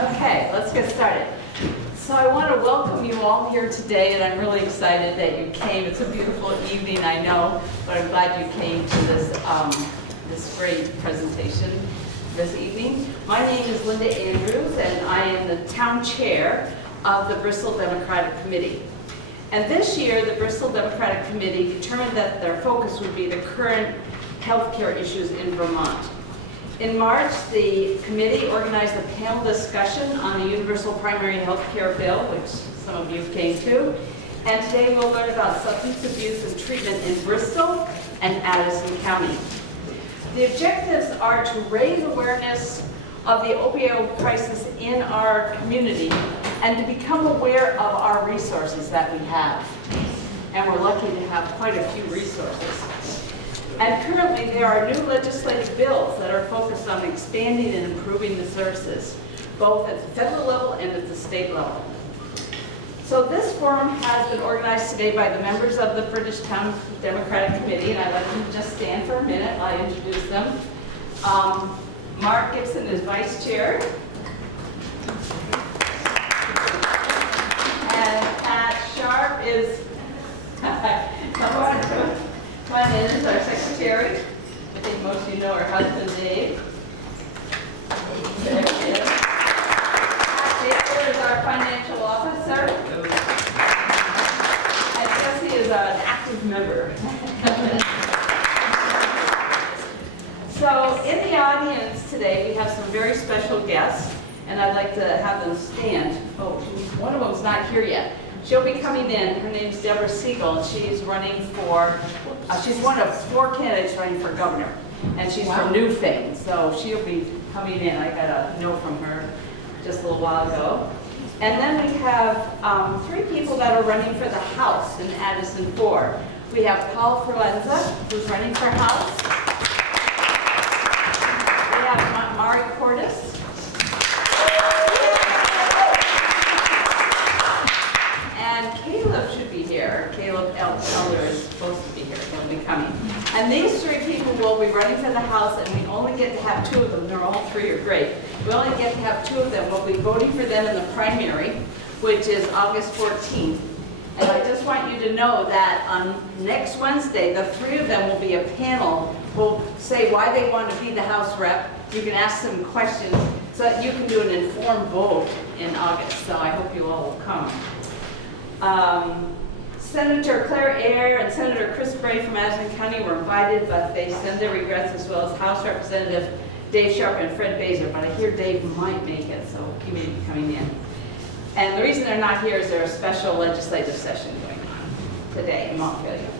Okay, let's get started. So I want to welcome you all here today, and I'm really excited that you came. It's a beautiful evening, I know, but I'm glad you came to this, this great presentation this evening. My name is Linda Andrews, and I am the town chair of the Bristol Democratic Committee. And this year, the Bristol Democratic Committee determined that their focus would be the current healthcare issues in Vermont. In March, the committee organized a panel discussion on the Universal Primary Health Care Bill, which some of you came to. And today we'll learn about substance abuse and treatment in Bristol and Addison County. The objectives are to raise awareness of the opioid crisis in our community and to become aware of our resources that we have. And we're lucky to have quite a few resources. And currently, there are new legislative bills that are focused on expanding and improving the services, both at the federal level and at the state level. So this forum has been organized today by the members of the British Town Democratic Committee, and I'd like them to just stand for a minute while I introduce them. Mark Gibson is vice chair. And Pat Sharp is Come on in, is our secretary. I think most of you know her husband, Dave. There he is. Dave is our financial officer. And Jesse is an active member. So in the audience today, we have some very special guests, and I'd like to have them stand. Oh, one of them's not here yet. She'll be coming in. Her name's Deborah Siegel, and she's running for, she's one of 4 candidates running for governor, and she's from Newfane, so she'll be coming in. I got a note from her just a little while ago. And then we have 3 people that are running for the House in Addison 4. We have Paul Forlenza, who's running for House. We have Mari Cordes. Caleb should be here. Caleb Elder is supposed to be here. He'll be coming. And these 3 people will be running for the House, and we only get to have 2 of them. They're all 3 are great. We only get to have 2 of them. We'll be voting for them in the primary, which is August 14th. And I just want you to know that on next Wednesday, the 3 of them will be a panel. Will say why they want to be the House rep. You can ask them questions so that you can do an informed vote in August. So I hope you all will come. Senator Claire Ayer and Senator Chris Bray from Addison County were invited, but they send their regrets, as well as House Representative Dave Sharp and Fred Baser. But I hear Dave might make it, so he may be coming in. And the reason they're not here is there's a special legislative session going on today in Montpelier.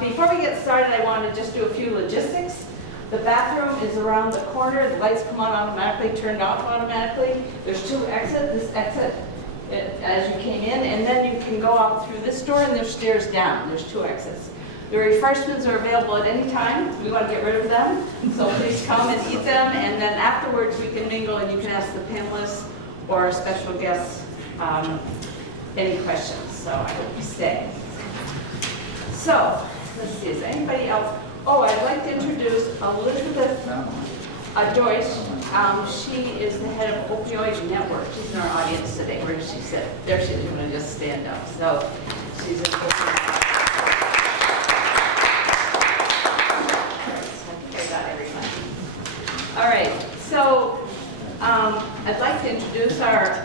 Before we get started, I want to just do a few logistics. The bathroom is around the corner. The lights come on automatically, turned off automatically. There's 2 exits. This exit as you came in, and then you can go out through this door, and there's stairs down. There's 2 exits. The refreshments are available at any time. We want to get rid of them, so please come and eat them, and then afterwards we can mingle, and you can ask the panelists or our special guests any questions. So I hope you stay. So let's see, is there anybody else? Oh, I'd like to introduce Elizabeth Joyce. She is the head of Opioid Network. She's in our audience today. Where does she sit? There she is. I'm going to just stand up. So she's in Opioid. I think I got everyone. All right. So I'd like to introduce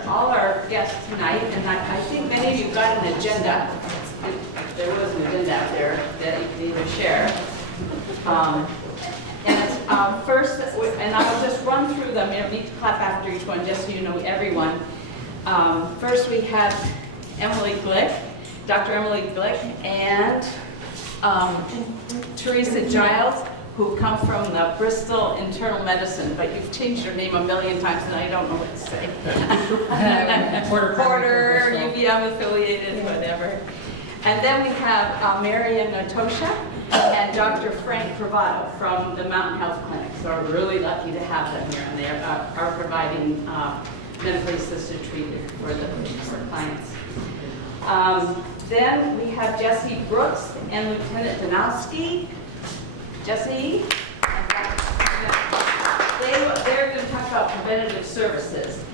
all our guests tonight, and I think many of you got an agenda. If there was an agenda out there that you can either share. And first, and I'll just run through them. You don't need to clap after each one, just so you know everyone. First, we have Emily Glick, Dr. Emily Glick, and Teresa Giles, who come from the Bristol Internal Medicine, but you've changed your name a million times, and I don't know what to say. Porter, UVM affiliated, whatever. And then we have Marian Natosha and Dr. Frank Provato from the Mountain Health Clinic. So we're really lucky to have them here, and they are providing medically assisted treatment for clients. Then we have Jesse Brooks and Lieutenant Danowski. Jesse? They're going to to talk about preventative services.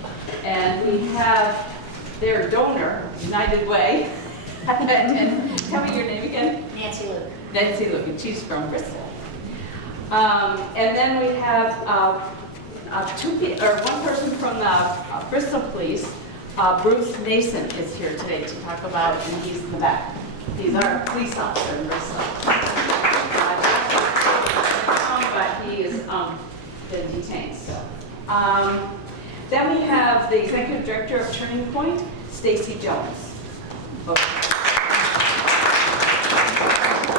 And we have their donor, United Way. And tell me your name again. Nancy Luke. Nancy Luke, and she's from Bristol. And then we have one person from the Bristol Police. Bruce Mason is here today to talk about, and he's in the back. He's our police officer in Bristol. But he is been detained still. Then we have the Executive Director of Turning Point, Stacy Jones.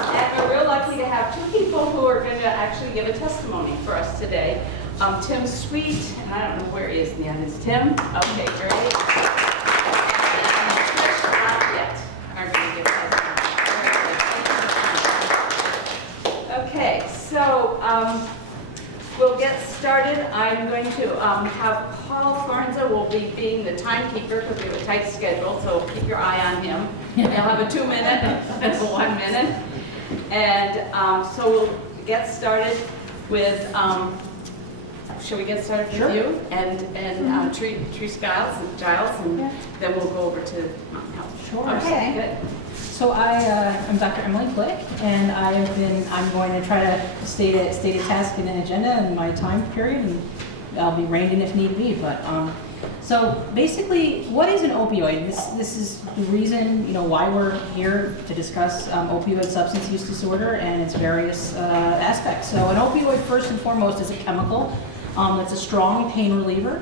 And we're real lucky to have two people who are going to actually give a testimony for us today. Tim Sweet, and I don't know where he is in the audience. Tim? Okay, great. And Trish Lafayette are going to give testimony. Okay, so we'll get started. I'm going to have Paul Florenza will be being the timekeeper because we have a tight schedule, so keep your eye on him. He'll have a 2 minute and a 1 minute. And so we'll get started with, shall we get started with you? And Teresa Giles, and then we'll go over to Mountain Health. Sure. Okay, good. So I'm Dr. Emily Glick, and I'm going to try to state a task and an agenda in my time period, and I'll be reined in if need be. But so basically, what is an opioid? This is the reason why we're here to discuss opioid substance use disorder and its various aspects. So an opioid, first and foremost, is a chemical that's a strong pain reliever,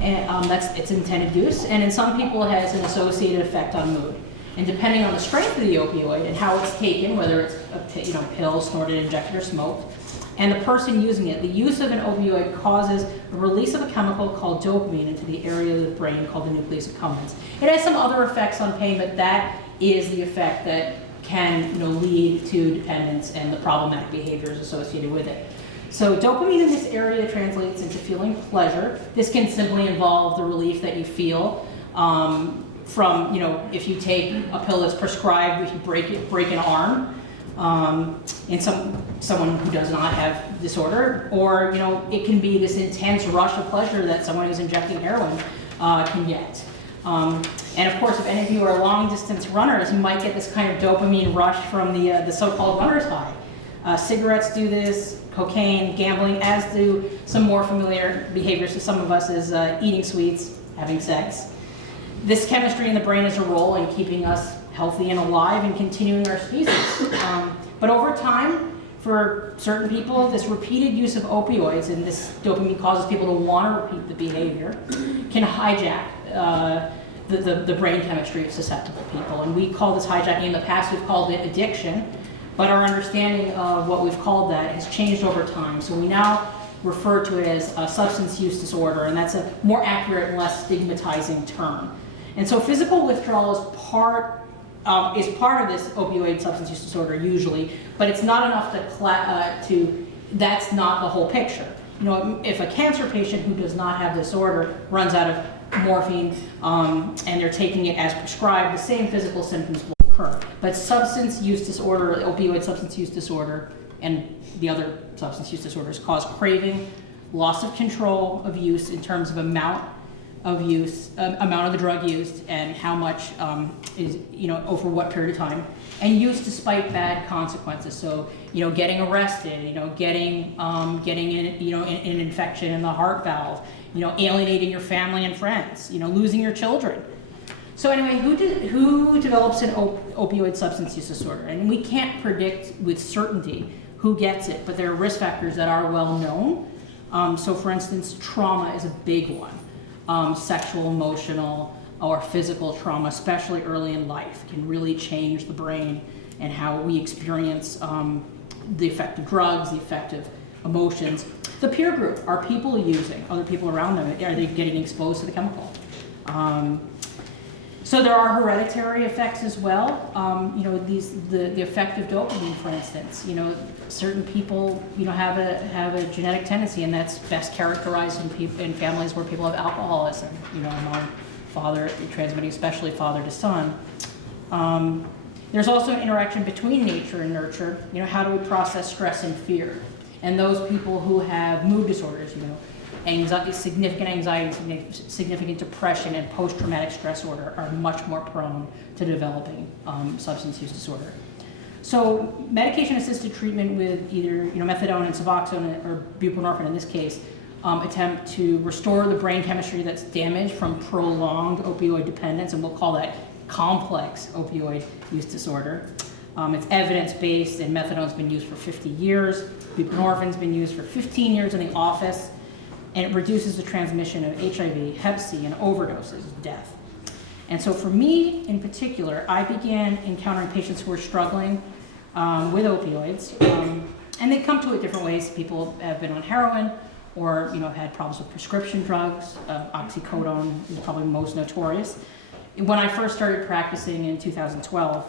and that's its intended use, and in some people it has an associated effect on mood. And depending on the strength of the opioid and how it's taken, whether it's a pill, snorted, injected, or smoked, and the person using it, the use of an opioid causes a release of a chemical called dopamine into the area of the brain called the nucleus accumbens. It has some other effects on pain, but that is the effect that can lead to dependence and the problematic behaviors associated with it. So dopamine in this area translates into feeling pleasure. This can simply involve the relief that you feel from, if you take a pill that's prescribed, if you break an arm in someone who does not have disorder, or it can be this intense rush of pleasure that someone who's injecting heroin can get. And of course, if any of you are long distance runners, you might get this kind of dopamine rush from the so-called runner's high. Cigarettes do this, cocaine, gambling, as do some more familiar behaviors to some of us is eating sweets, having sex. This chemistry in the brain has a role in keeping us healthy and alive and continuing our species. But over time, for certain people, this repeated use of opioids and this dopamine causes people to want to repeat the behavior, can hijack the brain chemistry of susceptible people. And we call this hijacking. In the past, we've called it addiction, but our understanding of what we've called that has changed over time. So we now refer to it as a substance use disorder, and that's a more accurate and less stigmatizing term. And so physical withdrawal is part of this opioid substance use disorder usually, but it's not enough that's not the whole picture. If a cancer patient who does not have disorder runs out of morphine and they're taking it as prescribed, the same physical symptoms will occur. But substance use disorder, opioid substance use disorder, and the other substance use disorders cause craving, loss of control of use in terms of amount of the drug used and how much is, over what period of time, and use despite bad consequences. So, getting arrested, getting an infection in the heart valve, alienating your family and friends, losing your children. So anyway, who develops an opioid substance use disorder? And we can't predict with certainty who gets it, but there are risk factors that are well known. So for instance, trauma is a big one. Sexual, emotional, or physical trauma, especially early in life, can really change the brain and how we experience the effect of drugs, the effect of emotions. The peer group, are people using, other people around them, are they getting exposed to the chemical? So there are hereditary effects as well. The effect of dopamine, for instance. Certain people, have a genetic tendency, and that's best characterized in families where people have alcoholism. Among father transmitting, especially father to son. There's also an interaction between nature and nurture. How do we process stress and fear? And those people who have mood disorders, significant anxiety, significant depression, and post-traumatic stress disorder are much more prone to developing substance use disorder. So medication-assisted treatment with either methadone and Suboxone, or buprenorphine in this case, attempt to restore the brain chemistry that's damaged from prolonged opioid dependence, and we'll call that complex opioid use disorder. It's evidence-based, and methadone's been used for 50 years. Buprenorphine's been used for 15 years in the office, and it reduces the transmission of HIV, Hep C, and overdoses, death. And so for me in particular, I began encountering patients who were struggling with opioids, and they come to it different ways. People have been on heroin, or had problems with prescription drugs. Oxycodone is probably most notorious. When I first started practicing in 2012,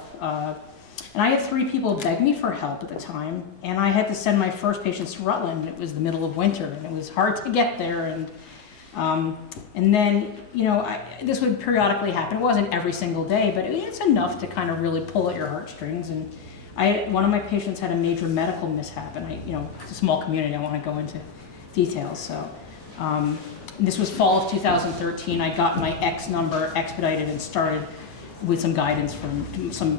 and I had 3 people beg me for help at the time, and I had to send my first patients to Rutland. It was the middle of winter, and it was hard to get there. And then, this would periodically happen. It wasn't every single day, but it's enough to kind of really pull at your heartstrings. And one of my patients had a major medical mishap, and it's a small community. I want to go into details. So this was fall of 2013. I got my X number expedited and started with some guidance from some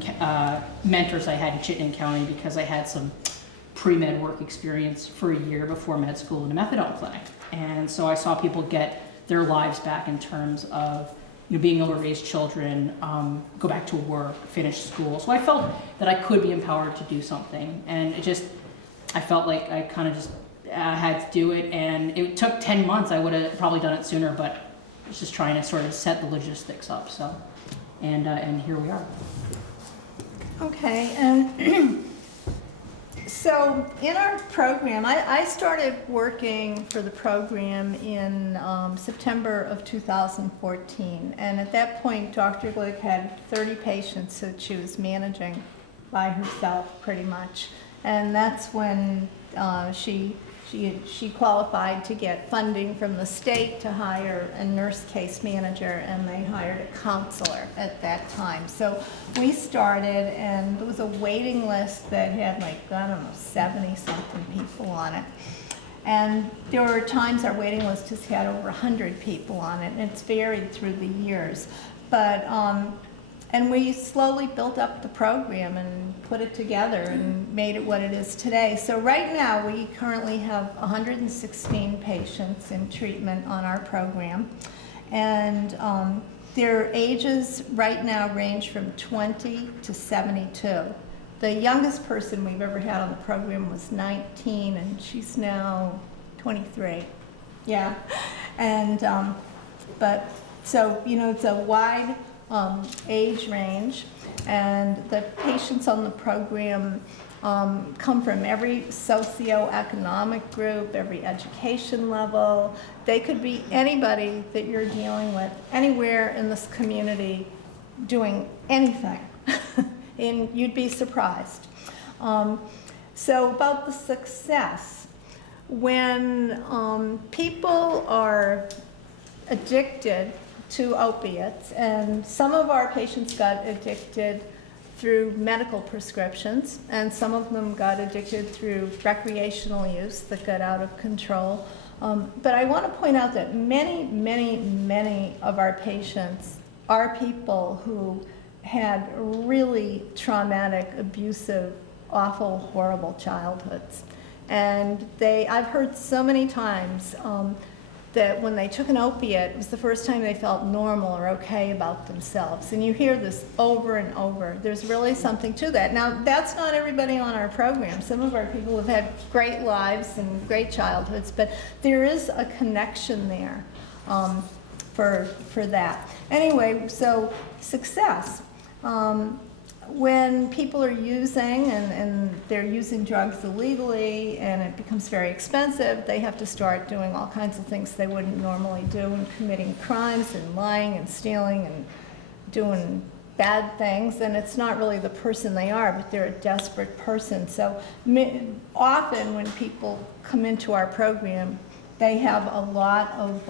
mentors I had in Chittenden County, because I had some pre-med work experience for a year before med school in a methadone clinic. And so I saw people get their lives back in terms of being able to raise children, go back to work, finish school. So I felt that I could be empowered to do something, and I felt like I kind of just had to do it. And it took 10 months. I would have probably done it sooner, but I was just trying to sort of set the logistics up. So, and here we are. Okay, and so in our program, I started working for the program in September of 2014, and at that point Dr. Glick had 30 patients that she was managing by herself pretty much, and that's when she qualified to get funding from the state to hire a nurse case manager, and they hired a counselor at that time. So we started, and there was a waiting list that had 70-something people on it. And there were times our waiting list has had over 100 people on it, and it's varied through the years. But and we slowly built up the program and put it together and made it what it is today. So right now we currently have 116 patients in treatment on our program. And their ages right now range from 20 to 72. The youngest person we've ever had on the program was 19, and she's now 23. Yeah. And, but, so, it's a wide age range, and the patients on the program come from every socioeconomic group, every education level. They could be anybody that you're dealing with anywhere in this community doing anything, and you'd be surprised. So about the success, when people are addicted to opiates, and some of our patients got addicted through medical prescriptions, and some of them got addicted through recreational use that got out of control. But I want to point out that many of our patients are people who had really traumatic, abusive, awful, horrible childhoods. And I've heard so many times that when they took an opiate, it was the first time they felt normal or okay about themselves. And you hear this over and over. There's really something to that. Now, that's not everybody on our program. Some of our people have had great lives and great childhoods, but there is a connection there for that. Anyway, so success. When people are using, and they're using drugs illegally, and it becomes very expensive, they have to start doing all kinds of things they wouldn't normally do, and committing crimes and lying and stealing and doing bad things. And it's not really the person they are, but they're a desperate person. So often when people come into our program, they have a lot of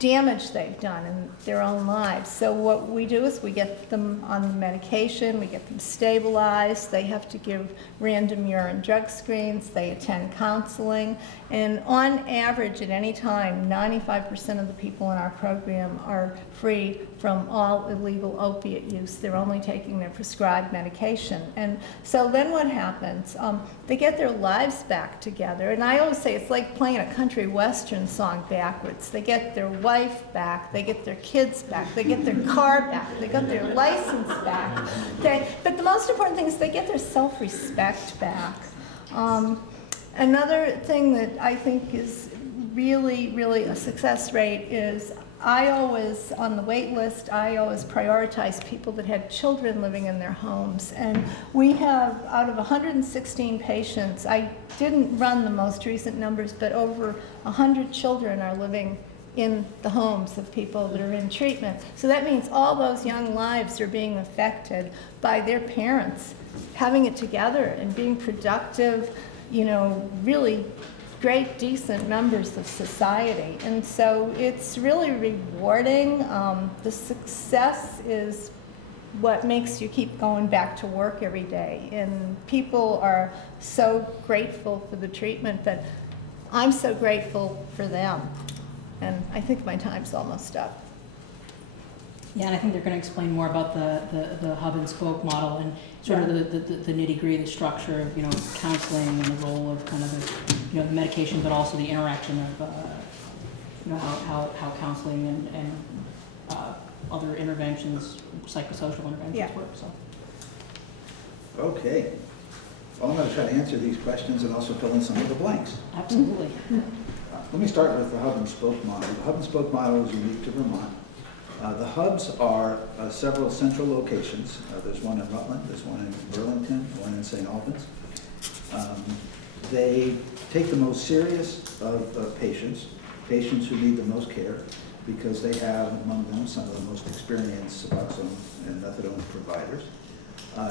damage they've done in their own lives. So what we do is we get them on the medication, we get them stabilized, they have to give random urine drug screens, they attend counseling, and on average at any time, 95% of the people in our program are free from all illegal opiate use. They're only taking their prescribed medication. And so then what happens? They get their lives back together, and I always say it's like playing a country western song backwards. They get their wife back, they get their kids back, they get their car back, they get their license back. Okay? But the most important thing is they get their self-respect back. Another thing that I think is really, really a success rate is I always, on the wait list, I always prioritize people that had children living in their homes. And we have, out of 116 patients, I didn't run the most recent numbers, but over 100 children are living in the homes of people that are in treatment. So that means all those young lives are being affected by their parents having it together and being productive, you know, really great, decent members of society. And so it's really rewarding. The success is what makes you keep going back to work every day. And people are so grateful for the treatment that I'm so grateful for them. And I think my time's almost up. Yeah, and I think they're going to explain more about the hub and spoke model and sort of the nitty-gritty, the structure of, you know, counseling and the role of kind of the, you know, the medication, but also the interaction of, you know, how counseling and other interventions, psychosocial interventions work. So. Okay. Well, I'm going to try to answer these questions and also fill in some of the blanks. Absolutely. Let me start with the hub and spoke model. The hub and spoke model is unique to Vermont. The hubs are several central locations. There's one in Rutland, there's one in Burlington, one in St. Albans. They take the most serious of patients who need the most care, because they have among them some of the most experienced Suboxone and methadone providers.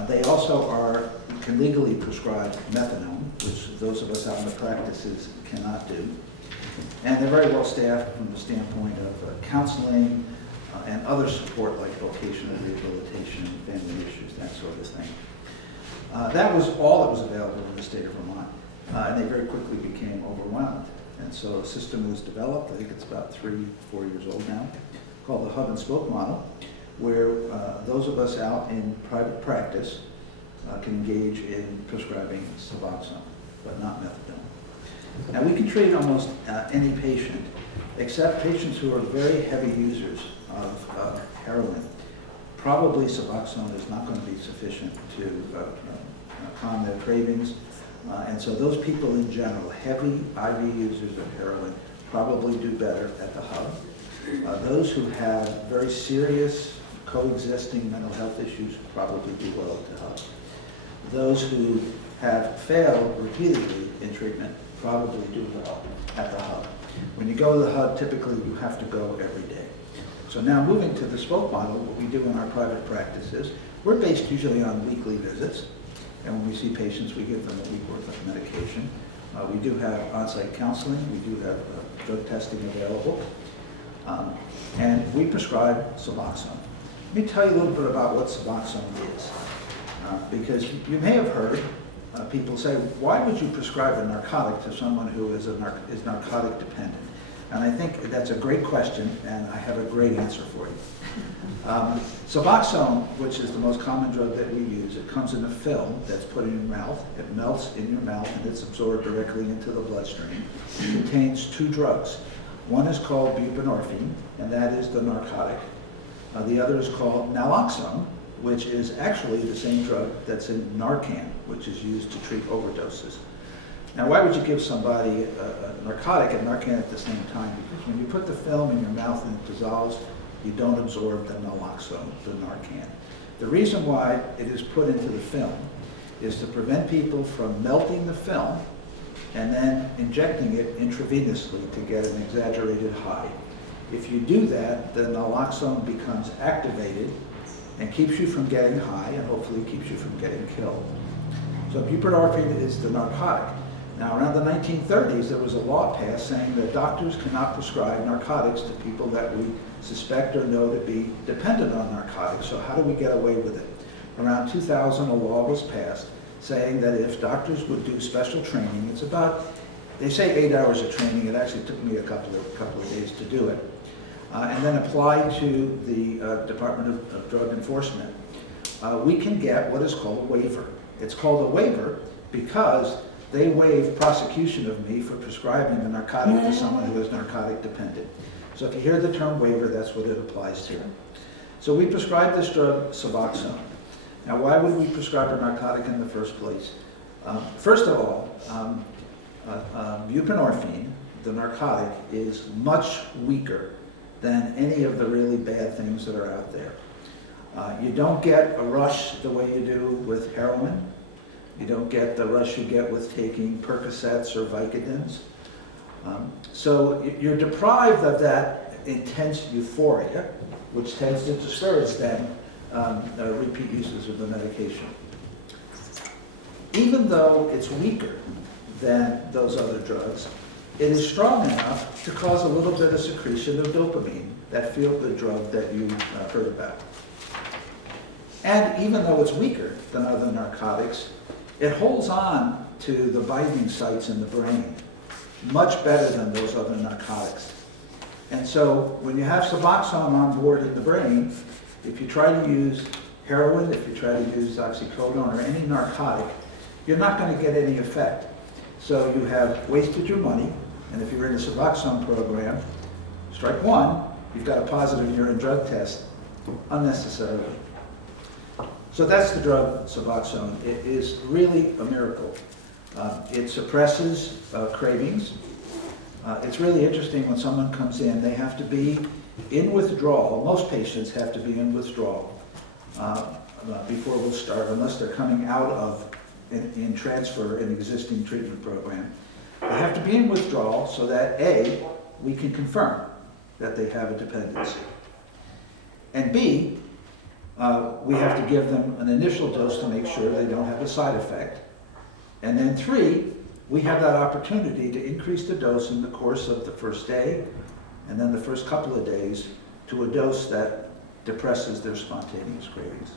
They also can legally prescribe methadone, which those of us out in the practices cannot do. And they're very well staffed from the standpoint of counseling and other support like vocational rehabilitation, family issues, that sort of thing. That was all that was available in the state of Vermont, and they very quickly became overwhelmed. And so a system was developed, I think it's about 3-4 years old now, called the hub and spoke model, where those of us out in private practice can engage in prescribing Suboxone, but not methadone. Now, we can treat almost any patient, except patients who are very heavy users of heroin. Probably Suboxone is not going to be sufficient to calm their cravings. And so those people in general, heavy IV users of heroin, probably do better at the hub. Those who have very serious coexisting mental health issues probably do well at the hub. Those who have failed repeatedly in treatment probably do well at the hub. When you go to the hub, typically you have to go every day. So now moving to the spoke model, what we do in our private practices, we're based usually on weekly visits. And when we see patients, we give them a week worth of medication. We do have on-site counseling. We do have drug testing available. And we prescribe Suboxone. Let me tell you a little bit about what Suboxone is. Because you may have heard people say, why would you prescribe a narcotic to someone who is narcotic dependent? And I think that's a great question, and I have a great answer for you. Suboxone, which is the most common drug that we use, it comes in a film that's put in your mouth. It melts in your mouth, and it's absorbed directly into the bloodstream. It contains 2 drugs. One is called buprenorphine, and that is the narcotic. The other is called naloxone, which is actually the same drug that's in Narcan, which is used to treat overdoses. Now, why would you give somebody a narcotic and Narcan at the same time? Because when you put the film in your mouth and it dissolves, you don't absorb the naloxone, the Narcan. The reason why it is put into the film is to prevent people from melting the film and then injecting it intravenously to get an exaggerated high. If you do that, the naloxone becomes activated and keeps you from getting high and hopefully keeps you from getting killed. So buprenorphine is the narcotic. Now, around the 1930s, there was a law passed saying that doctors cannot prescribe narcotics to people that we suspect or know to be dependent on narcotics. So how do we get away with it? Around 2000, a law was passed saying that if doctors would do special training, it's about, they say 8 hours of training. It actually took me a couple of days to do it. And then apply to the Department of Drug Enforcement. We can get what is called a waiver. It's called a waiver because they waive prosecution of me for prescribing a narcotic to someone who is narcotic dependent. So if you hear the term waiver, that's what it applies to. So we prescribe this drug, Suboxone. Now, why would we prescribe a narcotic in the first place? First of all, buprenorphine, the narcotic, is much weaker than any of the really bad things that are out there. You don't get a rush the way you do with heroin. You don't get the rush you get with taking Percocets or Vicodins. So you're deprived of that intense euphoria, which tends to discourage them repeat uses of the medication. Even though it's weaker than those other drugs, it is strong enough to cause a little bit of secretion of dopamine, that feel-good drug that you heard about. And even though it's weaker than other narcotics, it holds on to the binding sites in the brain much better than those other narcotics. And so when you have Suboxone on board in the brain, if you try to use heroin, if you try to use oxycodone or any narcotic, you're not going to get any effect. So you have wasted your money, and if you're in a Suboxone program, strike one, you've got a positive urine drug test unnecessarily. So that's the drug Suboxone. It is really a miracle. It suppresses cravings. It's really interesting when someone comes in, they have to be in withdrawal. Most patients have to be in withdrawal before we'll start, unless they're coming out of in transfer an existing treatment program. They have to be in withdrawal so that A, we can confirm that they have a dependency. And B, we have to give them an initial dose to make sure they don't have a side effect. And then 3, we have that opportunity to increase the dose in the course of the first day and then the first couple of days to a dose that depresses their spontaneous cravings.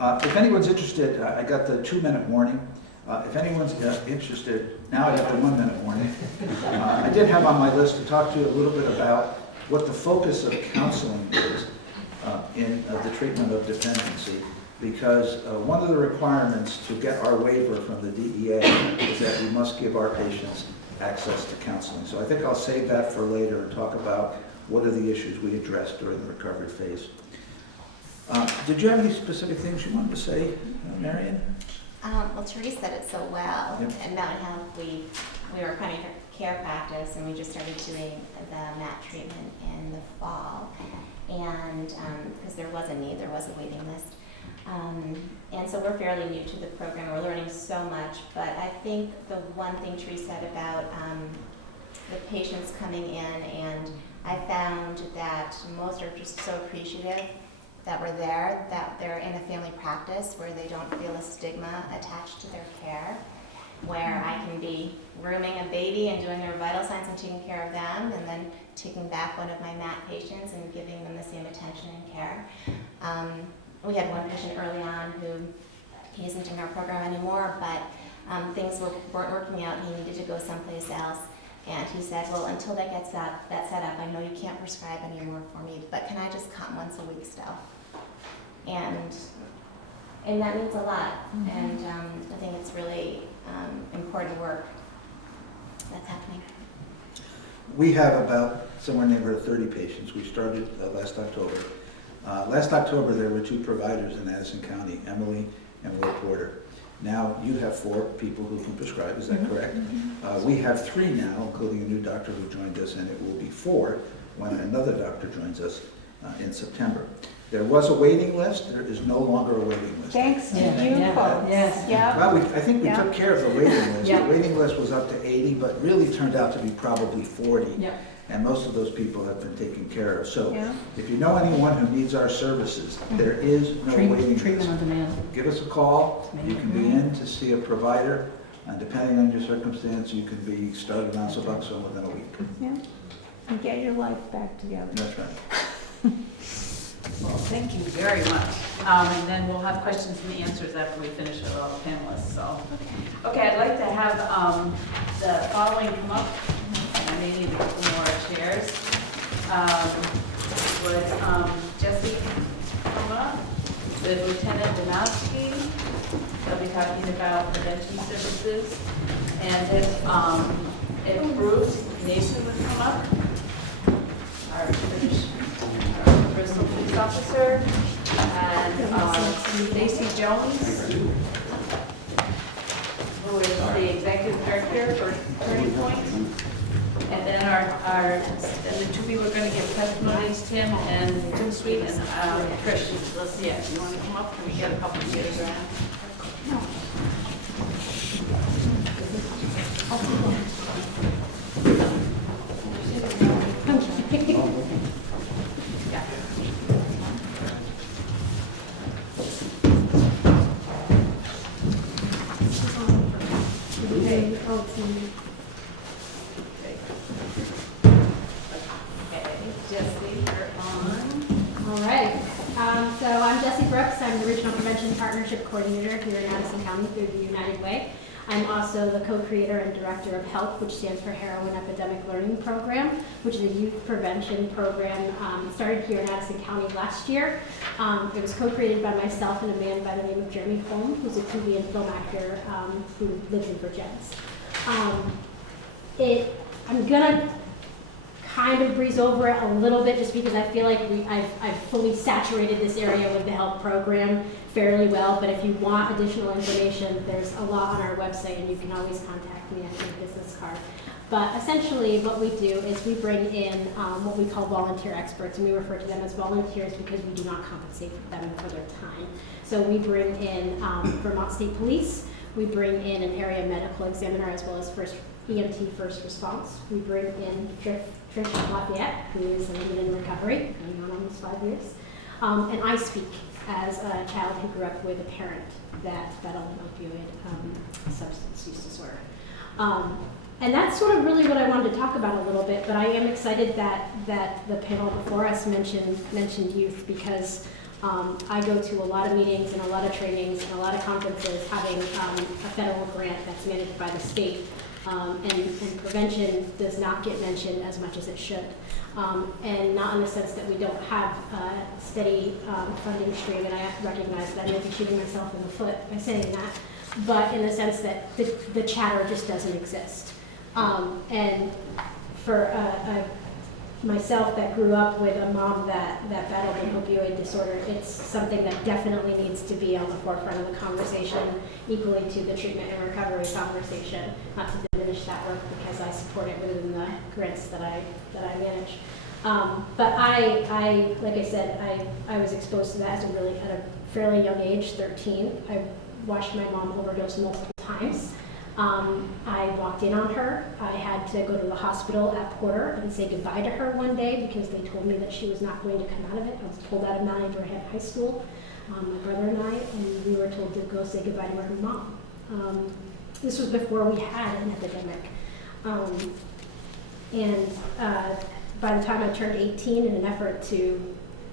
If anyone's interested, I got the 2-minute warning. If anyone's interested, now I have the 1-minute warning. I did have on my list to talk to you a little bit about what the focus of counseling is in the treatment of dependency, because one of the requirements to get our waiver from the DEA is that we must give our patients access to counseling. So I think I'll save that for later and talk about what are the issues we addressed during the recovery phase. Did you have any specific things you wanted to say, Marion? Well, Therese said it so well. Yep. At Mountain Health, we were primary care practice, and we just started doing the MAT treatment in the fall. And because there was a need, there was a waiting list. And so we're fairly new to the program. We're learning so much. But I think the one thing Therese said about the patients coming in, and I found that most are just so appreciative that we're there, that they're in a family practice where they don't feel a stigma attached to their care, where I can be rooming a baby and doing their vital signs and taking care of them, and then taking back one of my MAT patients and giving them the same attention and care. We had one patient early on who, he isn't in our program anymore, but things weren't working out. He needed to go someplace else. And he said, well, until that gets that set up, I know you can't prescribe anymore for me, but can I just come once a week still? And that means a lot. Mm-hmm. And I think it's really important work that's happening. We have about somewhere near 30 patients. We started last October. Last October, there were 2 providers in Addison County, Emily and Will Porter. Now you have 4 people who can prescribe, is that correct? We have 3 now, including a new doctor who joined us, and it will be 4 when another doctor joins us in September. There was a waiting list. There is no longer a waiting list. Thanks to you Yeah. folks. Yes. Yeah. Well, I think we took care of the waiting list. Yeah. The waiting list was up to 80, but really turned out to be probably 40. Yep. and most of those people have been taken care of. So Yeah. if you know anyone who needs our services, there is no waiting Treatment list. on demand. Give us a call. You can be in to see a provider, and depending on your circumstance, you can be started on Suboxone within a week. Yeah. And get your life back together. That's right. Well, thank you very much. And then we'll have questions and answers after we finish with all the panelists, so. Okay, I'd like to have the following come up. I may need a couple more chairs. Would Jesse come up? With Lieutenant Donowski. They'll be talking about prevention services. And if Bruce Nason would come up, our Bristol police officer, and Stacy Jones, who is the executive director for Turning Point. And then and the two people are going to give testimonies, Tim and Tim Sweet and Trish. Let's see, if you want to come up, can we get a couple of chairs around? Yeah. Okay. Okay, Jesse, you're on. All right. So I'm Jessie Brooks. I'm the Regional Prevention Partnership Coordinator here in Addison County through the United Way. I'm also the co-creator and director of HELP, which stands for Heroin Epidemic Learning Program, which is a youth prevention program. It started here in Addison County last year. It was co-created by myself and a man by the name of Jeremy Holm, who's a TV and film actor who lives in Virginia. I'm gonna kind of breeze over it a little bit just because I feel like I've fully saturated this area with the HELP program fairly well, but if you want additional information, there's a lot on our website and you can always contact me at my business card. But essentially what we do is we bring in what we call volunteer experts, and we refer to them as volunteers because we do not compensate them for their time. So we bring in Vermont State Police, we bring in an area medical examiner as well as EMT first response. We bring in Trish Lafayette, who is in recovery, going on almost 5 years. And I speak as a child who grew up with a parent that battled an opioid substance use disorder. And that's sort of really what I wanted to talk about a little bit, but I am excited that the panel before us mentioned youth because I go to a lot of meetings and a lot of trainings and a lot of conferences having a federal grant that's managed by the state. And prevention does not get mentioned as much as it should. And not in the sense that we don't have a steady funding stream, and I have to recognize that I may be shooting myself in the foot by saying that, but in the sense that the chatter just doesn't exist. And for myself that grew up with a mom that battled an opioid disorder, it's something that definitely needs to be on the forefront of the conversation, equally to the treatment and recovery conversation. Not to diminish that work because I support it within the grants that I manage. But I, like I said, I was exposed to that at a fairly young age, 13. I watched my mom overdose multiple times. I walked in on her. I had to go to the hospital at Porter and say goodbye to her one day because they told me that she was not going to come out of it. I was pulled out of Mount Abraham High School, my brother and I, and we were told to go say goodbye to her mom. This was before we had an epidemic. By the time I turned 18, in an effort to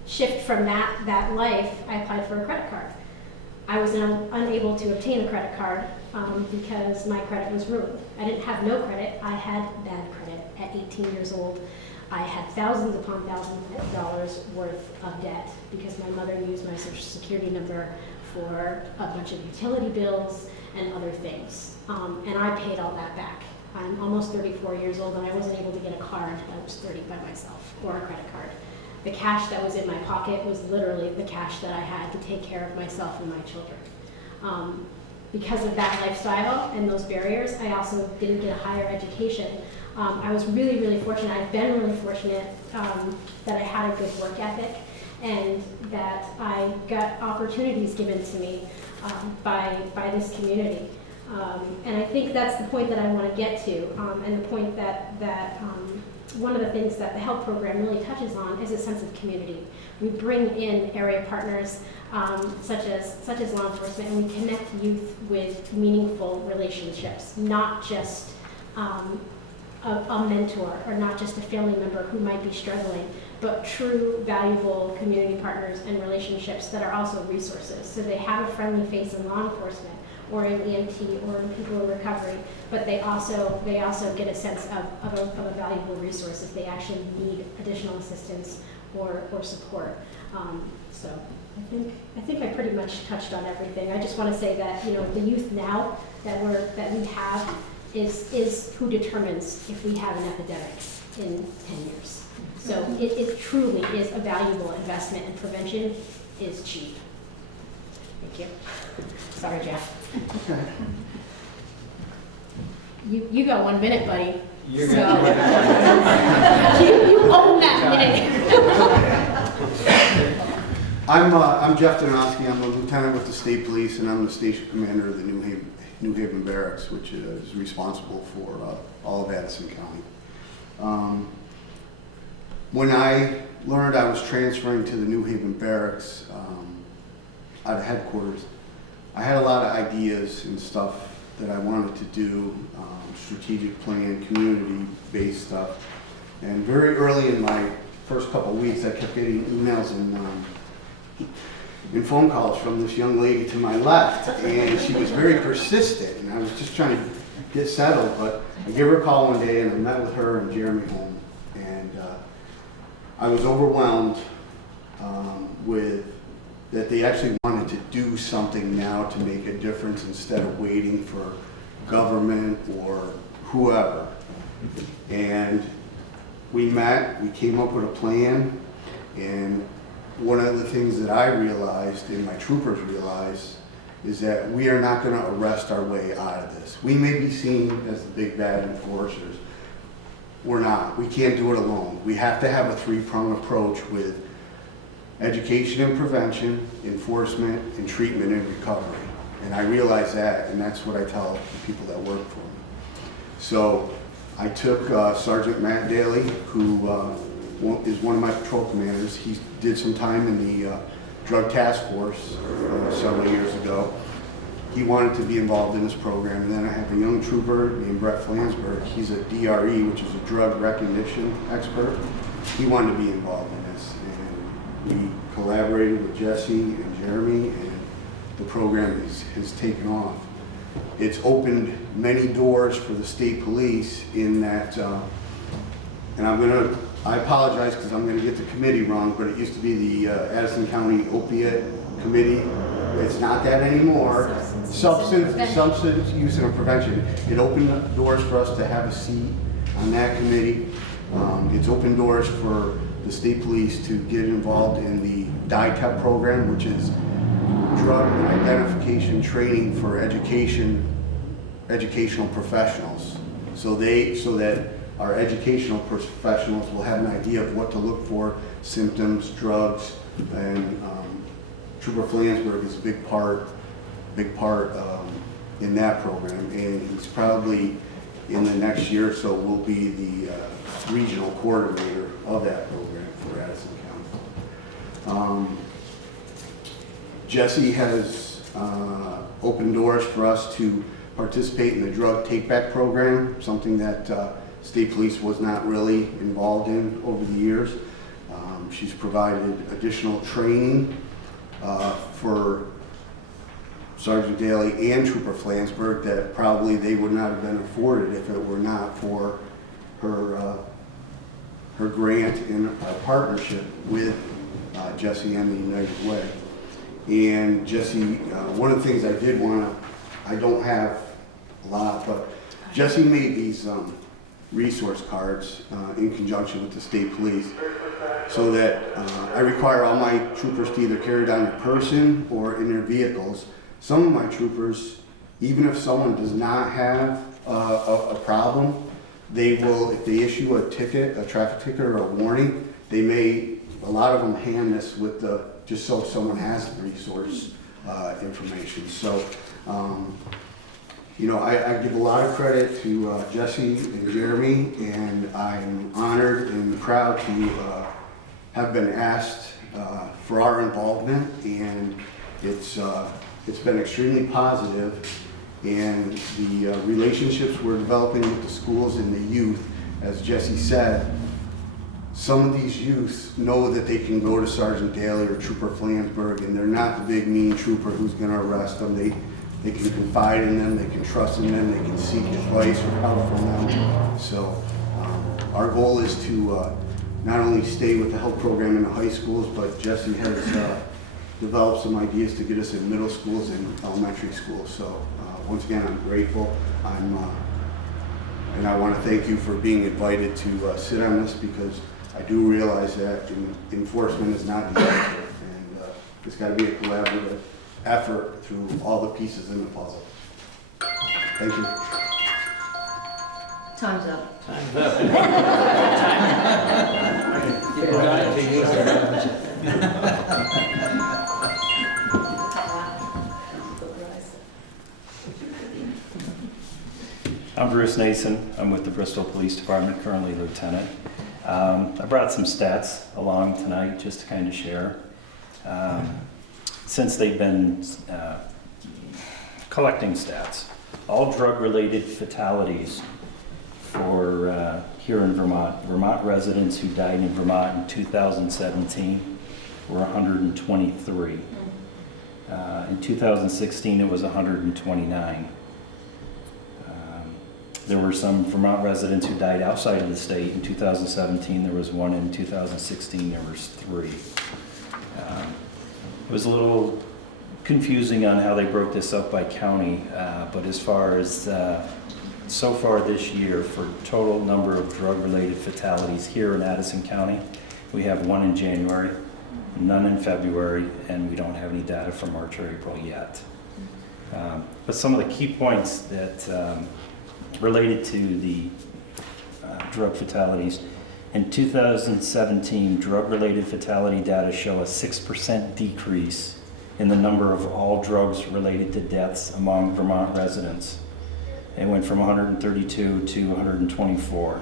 shift from that life, I applied for a credit card. I was unable to obtain a credit card because my credit was ruined. I didn't have no credit, I had bad credit. At 18 years old, I had thousands upon thousands of dollars worth of debt because my mother used my social security number for a bunch of utility bills and other things. And I paid all that back. I'm almost 34 years old and I wasn't able to get a car until I was 30 by myself, or a credit card. The cash that was in my pocket was literally the cash that I had to take care of myself and my children. Because of that lifestyle and those barriers, I also didn't get a higher education. I was really, really fortunate. I've been really fortunate that I had a good work ethic and that I got opportunities given to me by this community. And I think that's the point that I want to get to, and the point that one of the things that the HELP program really touches on is a sense of community. We bring in area partners such as law enforcement, and we connect youth with meaningful relationships, not just a mentor or not just a family member who might be struggling, but true, valuable community partners and relationships that are also resources. So they have a friendly face in law enforcement or in EMT or in people in recovery, but they also get a sense of a valuable resource if they actually need additional assistance or support. So I think I pretty much touched on everything. I just want to say that, you know, the youth now that we have is who determines if we have an epidemic in 10 years. So it truly is a valuable investment, and prevention is cheap. Thank you. Sorry, Jeff. Okay. You got 1 minute, buddy. You're So gonna you own that minute. I'm Jeff Donofsky. I'm a lieutenant with the state police, and I'm the station commander of the New Haven Barracks, which is responsible for all of Addison County. When I learned I was transferring to the New Haven Barracks out of headquarters, I had a lot of ideas and stuff that I wanted to do, strategic plan, community-based stuff. And very early in my first couple of weeks, I kept getting emails and phone calls from this young lady to my left, and she was very persistent, and I was just trying to get settled, but I gave her a call one day, and I met with her and Jeremy home, and I was overwhelmed with that they actually wanted to do something now to make a difference instead of waiting for government or whoever. And we met, we came up with a plan, and one of the things that I realized and my troopers realized is that we are not going to arrest our way out of this. We may be seen as the big bad enforcers. We're not. We can't do it alone. We have to have a three-pronged approach with education and prevention, enforcement, and treatment and recovery. And I realize that, and that's what I tell the people that work for me. So I took Sergeant Matt Daly, who is one of my patrol commanders. He did some time in the drug task force several years ago. He wanted to be involved in this program. And then I have a young trooper named Brett Flansburgh. He's a DRE, which is a drug recognition expert. He wanted to be involved in this. And we collaborated with Jesse and Jeremy, and the program has taken off. It's opened many doors for the state police in that, and I apologize because I'm going to get the committee wrong, but it used to be the Addison County Opiate Committee. It's not that anymore. Substance Use and Prevention. It opened up doors for us to have a seat on that committee. It's opened doors for the state police to get involved in the DITEP program, which is drug identification training for educational professionals. So that our educational professionals will have an idea of what to look for, symptoms, drugs, and Trooper Flansburgh is a big part in that program, and he's probably in the next year or so will be the regional coordinator of that program for Addison County. Jesse has opened doors for us to participate in the drug take-back program, something that state police was not really involved in over the years. She's provided additional training for Sergeant Daly and Trooper Flansburgh that probably they would not have been afforded if it were not for her grant and our partnership with Jesse and the United Way. And Jesse, one of the things I don't have a lot, but Jesse made these resource cards in conjunction with the state police, so that I require all my troopers to either carry it on their person or in their vehicles. Some of my troopers, even if someone does not have a problem, they will, if they issue a ticket, a traffic ticket or a warning, a lot of them hand this with just so someone has the resource information. So You know, I give a lot of credit to Jesse and Jeremy, and I'm honored and proud to have been asked for our involvement, and it's been extremely positive. And the relationships we're developing with the schools and the youth, as Jesse said, some of these youth know that they can go to Sergeant Daly or Trooper Flansburgh, and they're not the big mean trooper who's going to arrest them. They can confide in them, they can trust in them, they can seek advice or help from them. So our goal is to not only stay with the health program in the high schools, but Jesse has developed some ideas to get us in middle schools and elementary schools. So once again, I'm grateful. And I want to thank you for being invited to sit on this, because I do realize that enforcement is not the answer, and it's got to be a collaborative effort through all the pieces in the puzzle. Thank you. Time's up. Time's up. I'm Bruce Nason. I'm with the Bristol Police Department, currently lieutenant. I brought some stats along tonight just to kind of share. Since they've been collecting stats, all drug-related fatalities for here in Vermont residents who died in Vermont in 2017 were 123. In 2016, it was 129. There were some Vermont residents who died outside of the state. In 2017, there was one. In 2016, there was 3. It was a little confusing on how they broke this up by county, but as far as so far this year, for total number of drug-related fatalities here in Addison County, we have 1 in January, none in February, and we don't have any data for March or April yet. But some of the key points that related to the drug fatalities. In 2017, drug-related fatality data show a 6% decrease in the number of all drugs related to deaths among Vermont residents. It went from 132 to 124.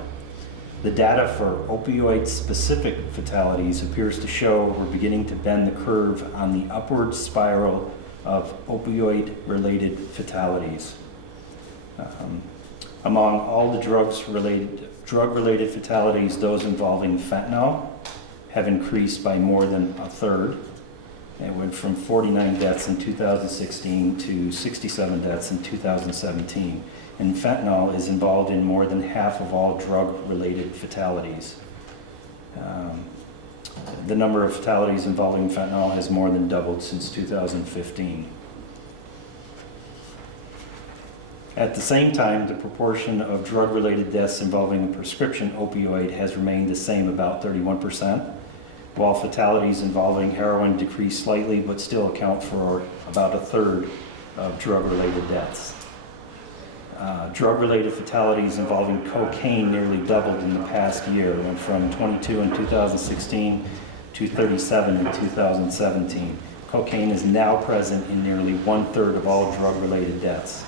The data for opioid-specific fatalities appears to show we're beginning to bend the curve on the upward spiral of opioid-related fatalities. Among all the drug-related fatalities, those involving fentanyl have increased by more than a third. It went from 49 deaths in 2016 to 67 deaths in 2017. And fentanyl is involved in more than half of all drug-related fatalities. The number of fatalities involving fentanyl has more than doubled since 2015. At the same time, the proportion of drug-related deaths involving a prescription opioid has remained the same, about 31%, while fatalities involving heroin decreased slightly but still account for about a third of drug-related deaths. Drug-related fatalities involving cocaine nearly doubled in the past year, went from 22 in 2016 to 37 in 2017. Cocaine is now present in nearly 1/3 of all drug-related deaths.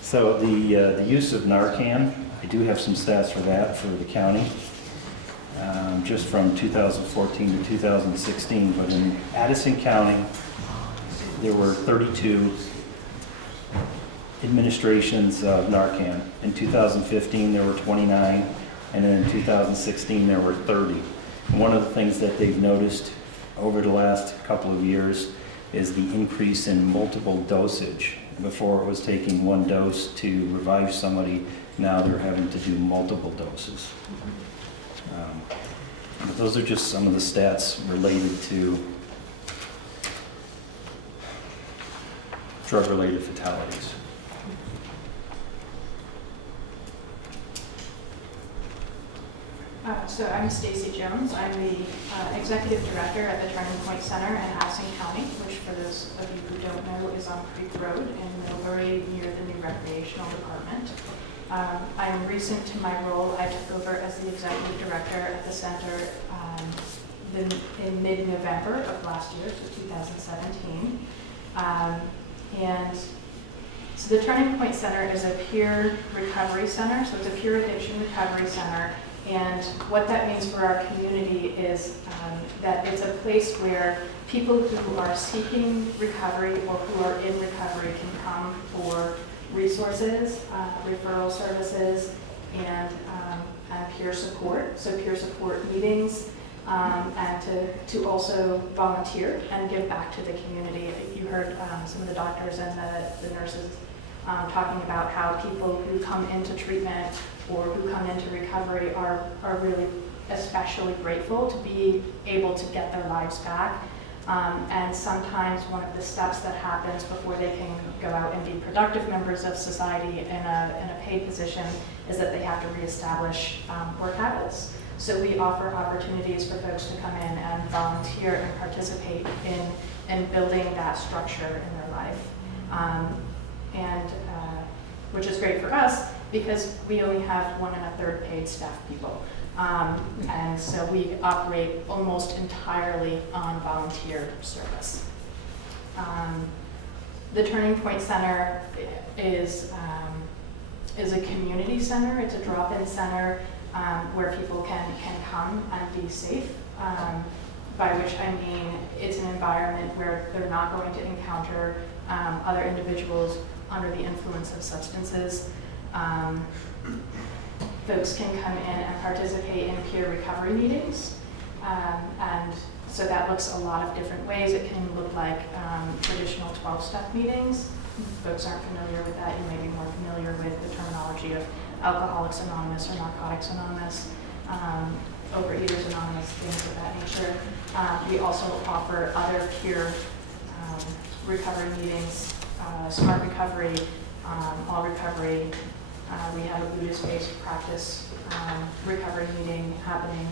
So the use of Narcan, I do have some stats for that for the county, just from 2014 to 2016. But in Addison County, there were 32 administrations of Narcan. In 2015, there were 29, and then in 2016, there were 30. And one of the things that they've noticed over the last couple of years is the increase in multiple dosage. Before it was taking 1 dose to revive somebody, now they're having to do multiple doses. But those are just some of the stats related to drug-related fatalities. So I'm Stacy Jones. I'm the Executive Director at the Turning Point Center in Addison County, which for those of you who don't know is on Creek Road in Middlebury near the new Recreational Department. I am recent to my role. I took over as the Executive Director at the center in mid-November of last year, so 2017. And so the Turning Point Center is a peer recovery center, so it's a peer addiction recovery center. And what that means for our community is that it's a place where people who are seeking recovery or who are in recovery can come for resources, referral services, and peer support. So peer support meetings, and to also volunteer and give back to the community. You heard some of the doctors and the nurses talking about how people who come into treatment or who come into recovery are really especially grateful to be able to get their lives back. And sometimes one of the steps that happens before they can go out and be productive members of society in a paid position is that they have to reestablish work habits. So we offer opportunities for folks to come in and volunteer and participate in building that structure in their life. Which is great for us because we only have 1 1/3 paid staff people. And so we operate almost entirely on volunteer service. The Turning Point Center is a community center. It's a drop-in center where people can come and be safe, by which I mean it's an environment where they're not going to encounter other individuals under the influence of substances. Folks can come in and participate in peer recovery meetings. And so that looks a lot of different ways. It can look like traditional 12-step meetings. Folks aren't familiar with that. You may be more familiar with the terminology of Alcoholics Anonymous or Narcotics Anonymous, Overeaters Anonymous, things of that nature. We also offer other peer recovery meetings, Smart Recovery, All Recovery. We have a Buddhist-based practice recovery meeting happening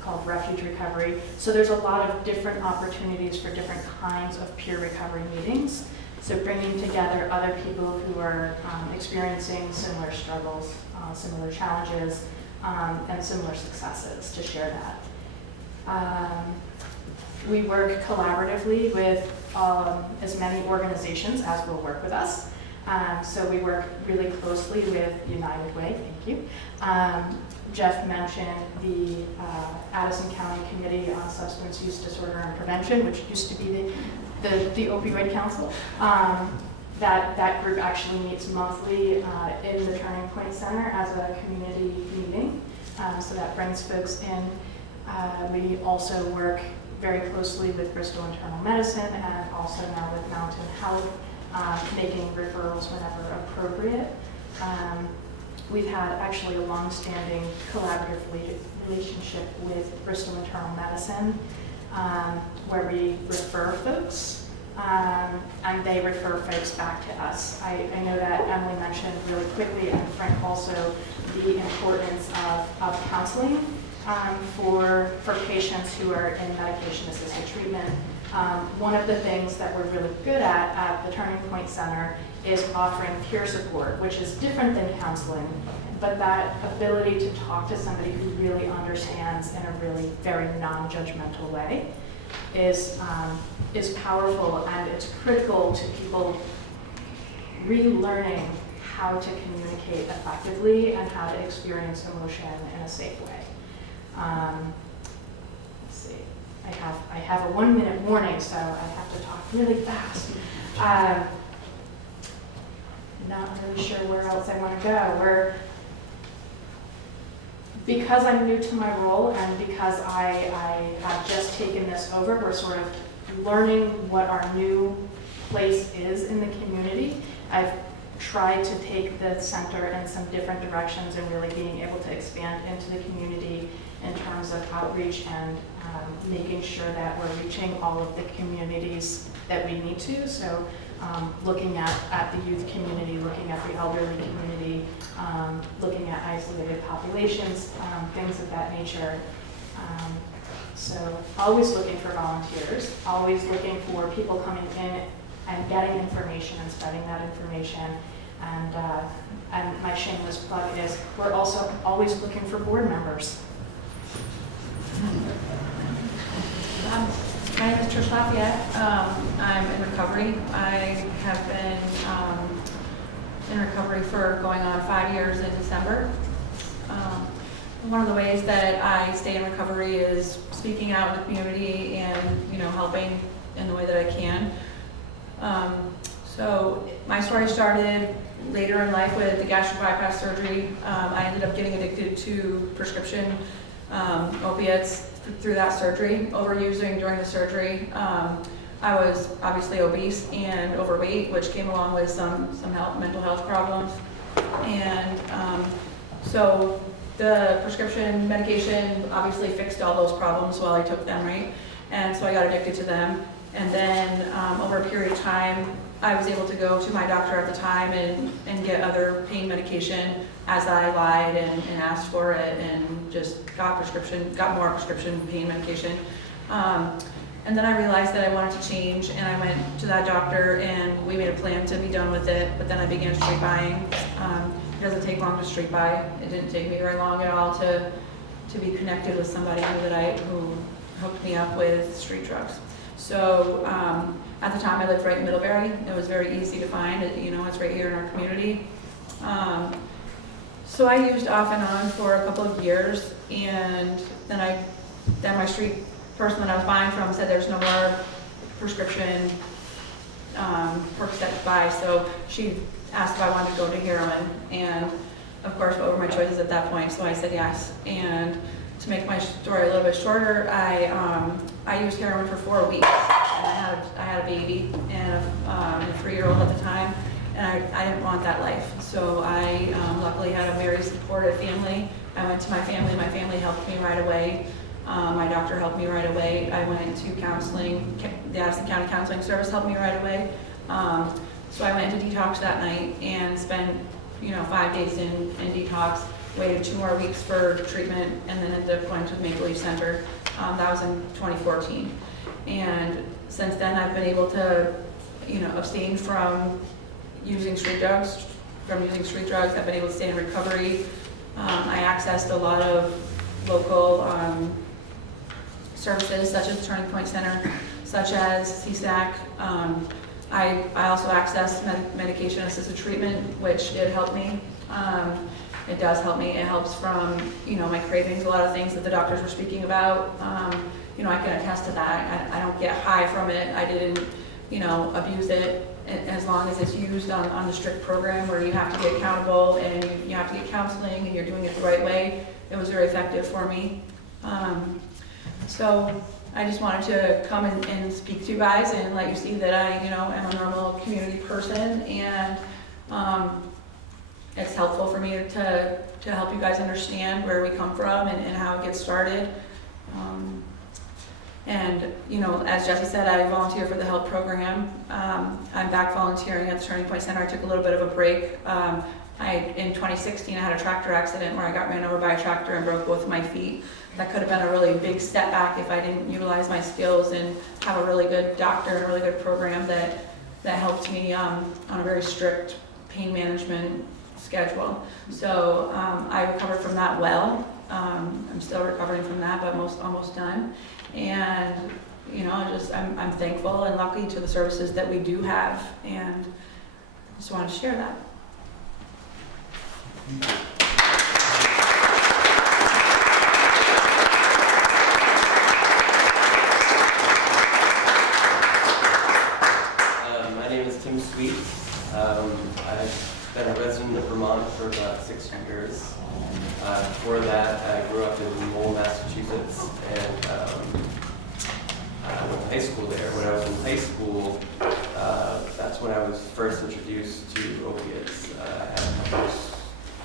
called Refuge Recovery. So there's a lot of different opportunities for different kinds of peer recovery meetings. So bringing together other people who are experiencing similar struggles, similar challenges, and similar successes to share that. We work collaboratively with as many organizations as will work with us. So we work really closely with United Way, thank you. Jeff mentioned the Addison County Committee on Substance Use Disorder and Prevention, which used to be the Opioid Council. That group actually meets monthly in the Turning Point Center as a community meeting. So that brings folks in. We also work very closely with Bristol Internal Medicine and also now with Mountain Health, making referrals whenever appropriate. We've had actually a long-standing collaborative relationship with Bristol Internal Medicine, where we refer folks, and they refer folks back to us. I know that Emily mentioned really quickly, and Frank also, the importance of counseling for patients who are in medication-assisted treatment. One of the things that we're really good at the Turning Point Center is offering peer support, which is different than counseling, but that ability to talk to somebody who really understands in a really very non-judgmental way is powerful, and it's critical to people relearning how to communicate effectively and how to experience emotion in a safe way. Let's see. I have a 1-minute warning, so I have to talk really fast. Not really sure where else I want to go. Because I'm new to my role and because I have just taken this over, we're sort of learning what our new place is in the community. I've tried to take the center in some different directions and really being able to expand into the community in terms of outreach and making sure that we're reaching all of the communities that we need to. So looking at the youth community, looking at the elderly community, looking at isolated populations, things of that nature. So always looking for volunteers, always looking for people coming in and getting information and spreading that information. And my shameless plug is we're also always looking for board members. My name is Trish Lafayette. I'm in recovery. I have been in recovery for going on 5 years in December. One of the ways that I stay in recovery is speaking out in the community and, helping in the way that I can. So my story started later in life with the gastric bypass surgery. I ended up getting addicted to prescription opiates through that surgery, overusing during the surgery. I was obviously obese and overweight, which came along with some mental health problems. And so the prescription medication obviously fixed all those problems while I took them, right? And so I got addicted to them. And then over a period of time, I was able to go to my doctor at the time and get other pain medication as I lied and asked for it, and just got more prescription pain medication. And then I realized that I wanted to change, and I went to that doctor and we made a plan to be done with it, but then I began street buying. It doesn't take long to street buy. It didn't take me very long at all to be connected with somebody who hooked me up with street drugs. So at the time I lived right in Middlebury. It was very easy to find. It's right here in our community. So I used off and on for a couple of years, and then my street person that I was buying from said there's no more prescription Percocet to buy. So she asked if I wanted to go to heroin, and of course what were my choices at that point? So I said yes. And to make my story a little bit shorter, I used heroin for 4 weeks. And I had a baby and a 3-year-old at the time, and I didn't want that life. So I luckily had a very supportive family. I went to my family. My family helped me right away. My doctor helped me right away. I went to counseling. The Addison County Counseling Service helped me right away. So I went into detox that night and spent 5 days in detox. Waited 2 more weeks for treatment, and then ended up going to the Maple Leaf Center. That was in 2014. And since then, I've been able to, abstain from using street drugs. I've been able to stay in recovery. I accessed a lot of local services, such as the Turning Point Center, such as CSAC. I also accessed medication-assisted treatment, which did help me. It does help me. It helps from, my cravings, a lot of things that the doctors were speaking about. I can attest to that. I don't get high from it. I didn't, abuse it, as long as it's used on the strict program where you have to be accountable and you have to get counseling and you're doing it the right way. It was very effective for me. So I just wanted to come and speak to you guys and let you see that I, am a normal community person, and it's helpful for me to help you guys understand where we come from and how it gets started. And as Jesse said, I volunteer for the HELP program. I'm back volunteering at the Turning Point Center. I took a little bit of a break. In 2016, I had a tractor accident where I got ran over by a tractor and broke both of my feet. That could have been a really big setback if I didn't utilize my skills and have a really good doctor and a really good program that helped me on a very strict pain management schedule. So I recovered from that well. I'm still recovering from that, but almost done. And I'm thankful and lucky to the services that we do have, and just wanted to share that. My name is Tim Sweet. I've been a resident of Vermont for about 6 years. Before that, I grew up in Lowell, Massachusetts, and I went to high school there. When I was in high school, that's when I was first introduced to opiates. I had my first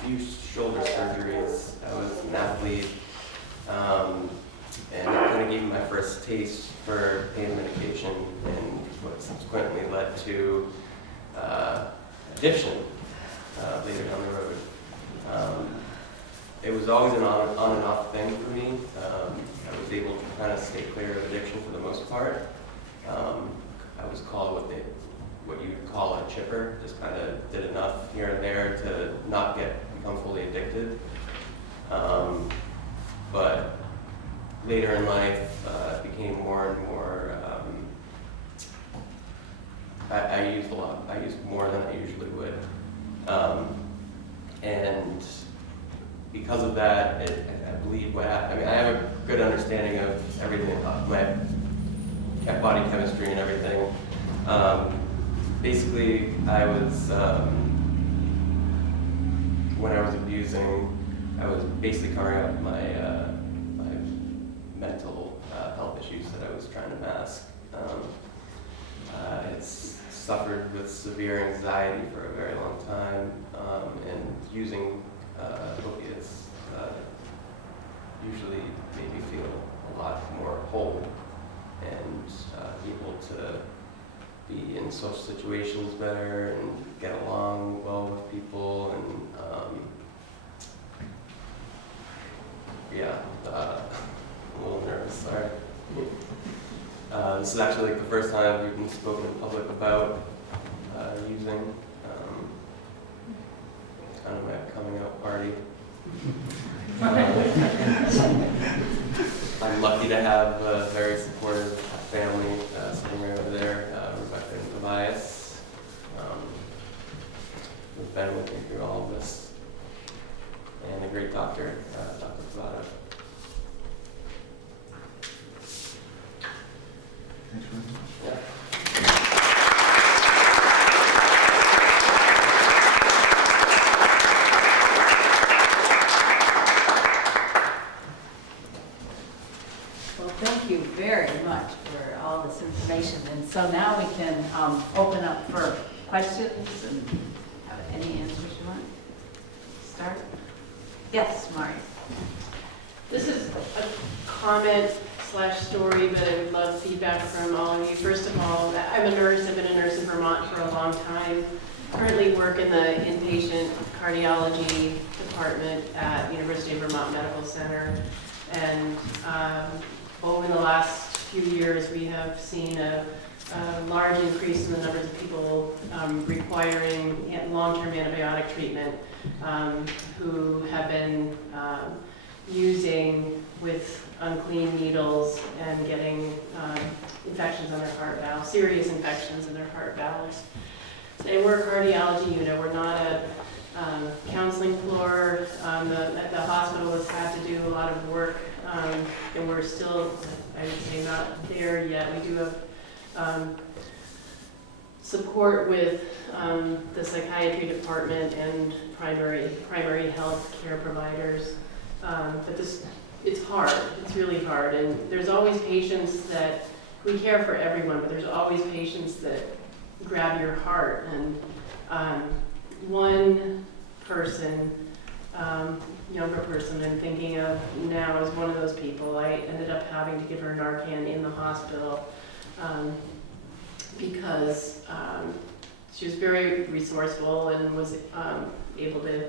few shoulder surgeries. I was an athlete, and it kind of gave me my first taste for pain medication, and what subsequently led to addiction later down the road. It was always an on and off thing for me. I was able to kind of stay clear of addiction for the most part. I was called what you would call a chipper, just kind of did enough here and there to not become fully addicted. But later in life, it became more and And because of that, I believe what happened, I mean, I have a good understanding of everything, my body chemistry and everything. Basically, I was, when I was abusing, I was basically covering up my mental health issues that I was trying to mask. I suffered with severe anxiety for a very long time, and using opiates usually made me feel a lot more whole and able to be in social situations better and get along well with people, and I'm a little nervous, sorry. This is actually like the first time I've even spoken in public about using. It's kind of my coming out party. I'm lucky to have a very supportive family sitting right over there, Rebecca and Tobias. Who've been with me through all of this. And a great doctor, Dr. Zavada. Thanks very much. Yeah. Well, thank you very much for all this information. And so now we can open up for questions and have any answers you want. Start? Yes, Mari. This is a comment/story, but I would love feedback from all of you. First of all, I'm a nurse. I've been a nurse in Vermont for a long time. Currently work in the inpatient cardiology department at University of Vermont Medical Center. And over the last few years, we have seen a large increase in the numbers of people requiring long-term antibiotic treatment who have been using with unclean needles and getting infections on their heart valves, serious infections in their heart valves. And we're a cardiology unit. We're not a counseling floor. The hospital has had to do a lot of work, and we're still, I would say, not there yet. We do have support with the psychiatry department and primary health care providers. But it's hard. It's really hard. And there's always patients that, we care for everyone, but there's always patients that grab your heart. And one person, younger person I'm thinking of now is one of those people. I ended up having to give her Narcan in the hospital because she was very resourceful and was able to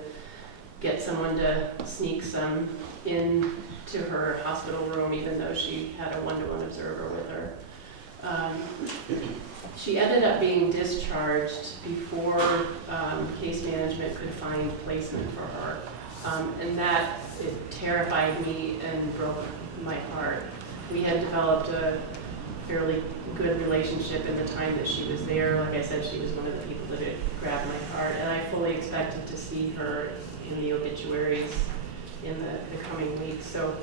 get someone to sneak some into her hospital room, even though she had a one-to-one observer with her. She ended up being discharged before case management could find placement for her. And that, it terrified me and broke my heart. We had developed a fairly good relationship in the time that she was there. Like I said, she was one of the people that had grabbed my heart, and I fully expected to see her in the obituaries in the coming weeks. So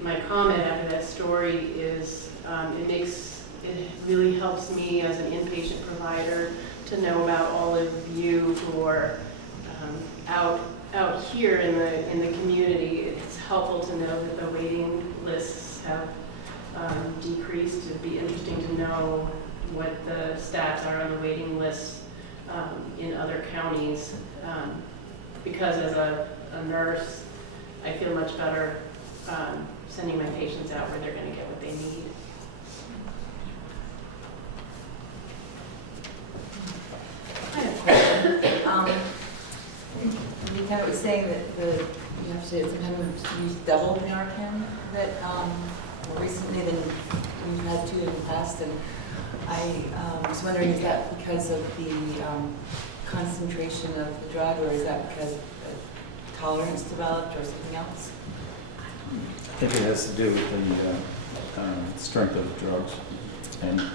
my comment after that story is it really helps me as an inpatient provider to know about all of you who are out here in the community. It's helpful to know that the waiting lists have decreased. It'd be interesting to know what the stats are on the waiting list in other counties, because as a nurse, I feel much better sending my patients out where they're going to get what they need. I have a question. You kind of was saying that you have to sometimes use double Narcan that more recently than you've had to in the past, and I was wondering, is that because of the concentration of the drug, or is that because tolerance developed, or something else? I think it has to do with the strength of the drugs, and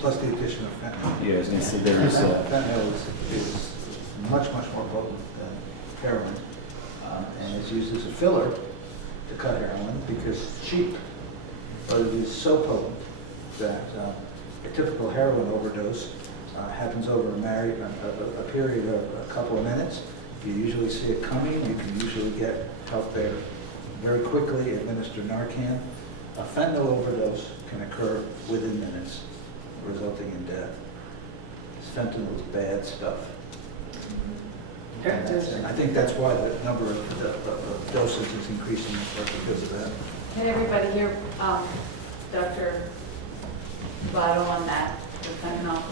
Plus the addition of fentanyl. yeah, as I said, there's Fentanyl is much, much more potent than heroin, and is used as a filler to cut heroin because it's cheap, but it is so potent that a typical heroin overdose happens over a period of a couple of minutes. You usually see it coming. You can usually get help there very quickly. Administer Narcan. A fentanyl overdose can occur within minutes, resulting in death. Fentanyl is bad stuff. And I think that's why the number of doses is increasing because of that. Can everybody hear Dr. Votto on that? The fentanyl?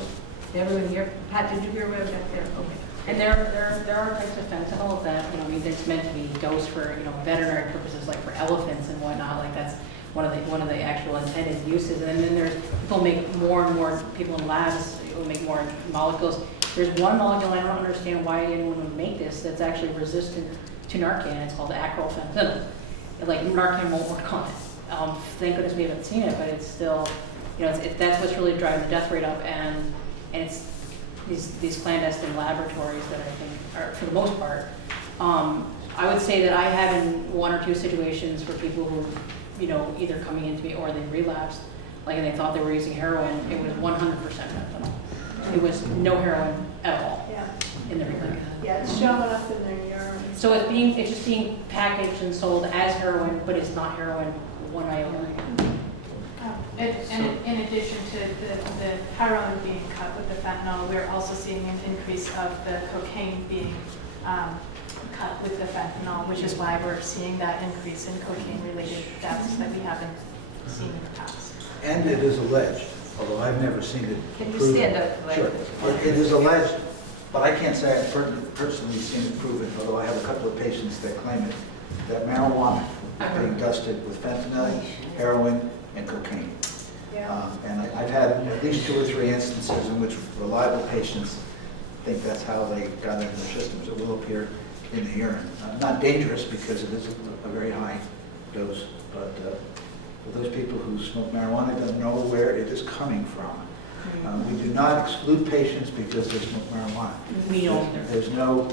Did everyone hear? Pat, did you hear what I was there? Okay. And there are types of fentanyl that, I mean, it's meant to be dosed for, veterinary purposes, like for elephants and whatnot, like that's one of the actual intended uses. And then there's, people make more and more, people in labs will make more molecules. There's one molecule, I don't understand why anyone would make this, that's actually resistant to Narcan. It's called acrylfentanyl. Like, Narcan won't work on it. Thank goodness we haven't seen it, but it's still, that's what's really driving the death rate up, and it's these clandestine laboratories that I think are, for the most part. I would say that I have in one or two situations for people who, either coming into me or they relapsed, like, and they thought they were using heroin, it was 100% fentanyl. It was no heroin at all in the relapse. Yeah, it's showing up in their urine. So it's just being packaged and sold as heroin, but it's not heroin one iota. And in addition to the heroin being cut with the fentanyl, we're also seeing an increase of the cocaine being cut with the fentanyl, which is why we're seeing that increase in cocaine-related deaths that we haven't seen in the past. And it is alleged, although I've never seen it Can you proven. stand up? Sure. It is alleged, but I can't say I've personally seen it proven, although I have a couple of patients that claim it, that marijuana is being dusted with fentanyl, heroin, and cocaine. And I've had at least 2 or 3 instances in which reliable patients think that's how they got it in their systems. It will appear in the urine. Not dangerous because it is a very high dose, but for those people who smoke marijuana don't know where it is coming from. We do not exclude patients because they smoke marijuana. We don't. There's no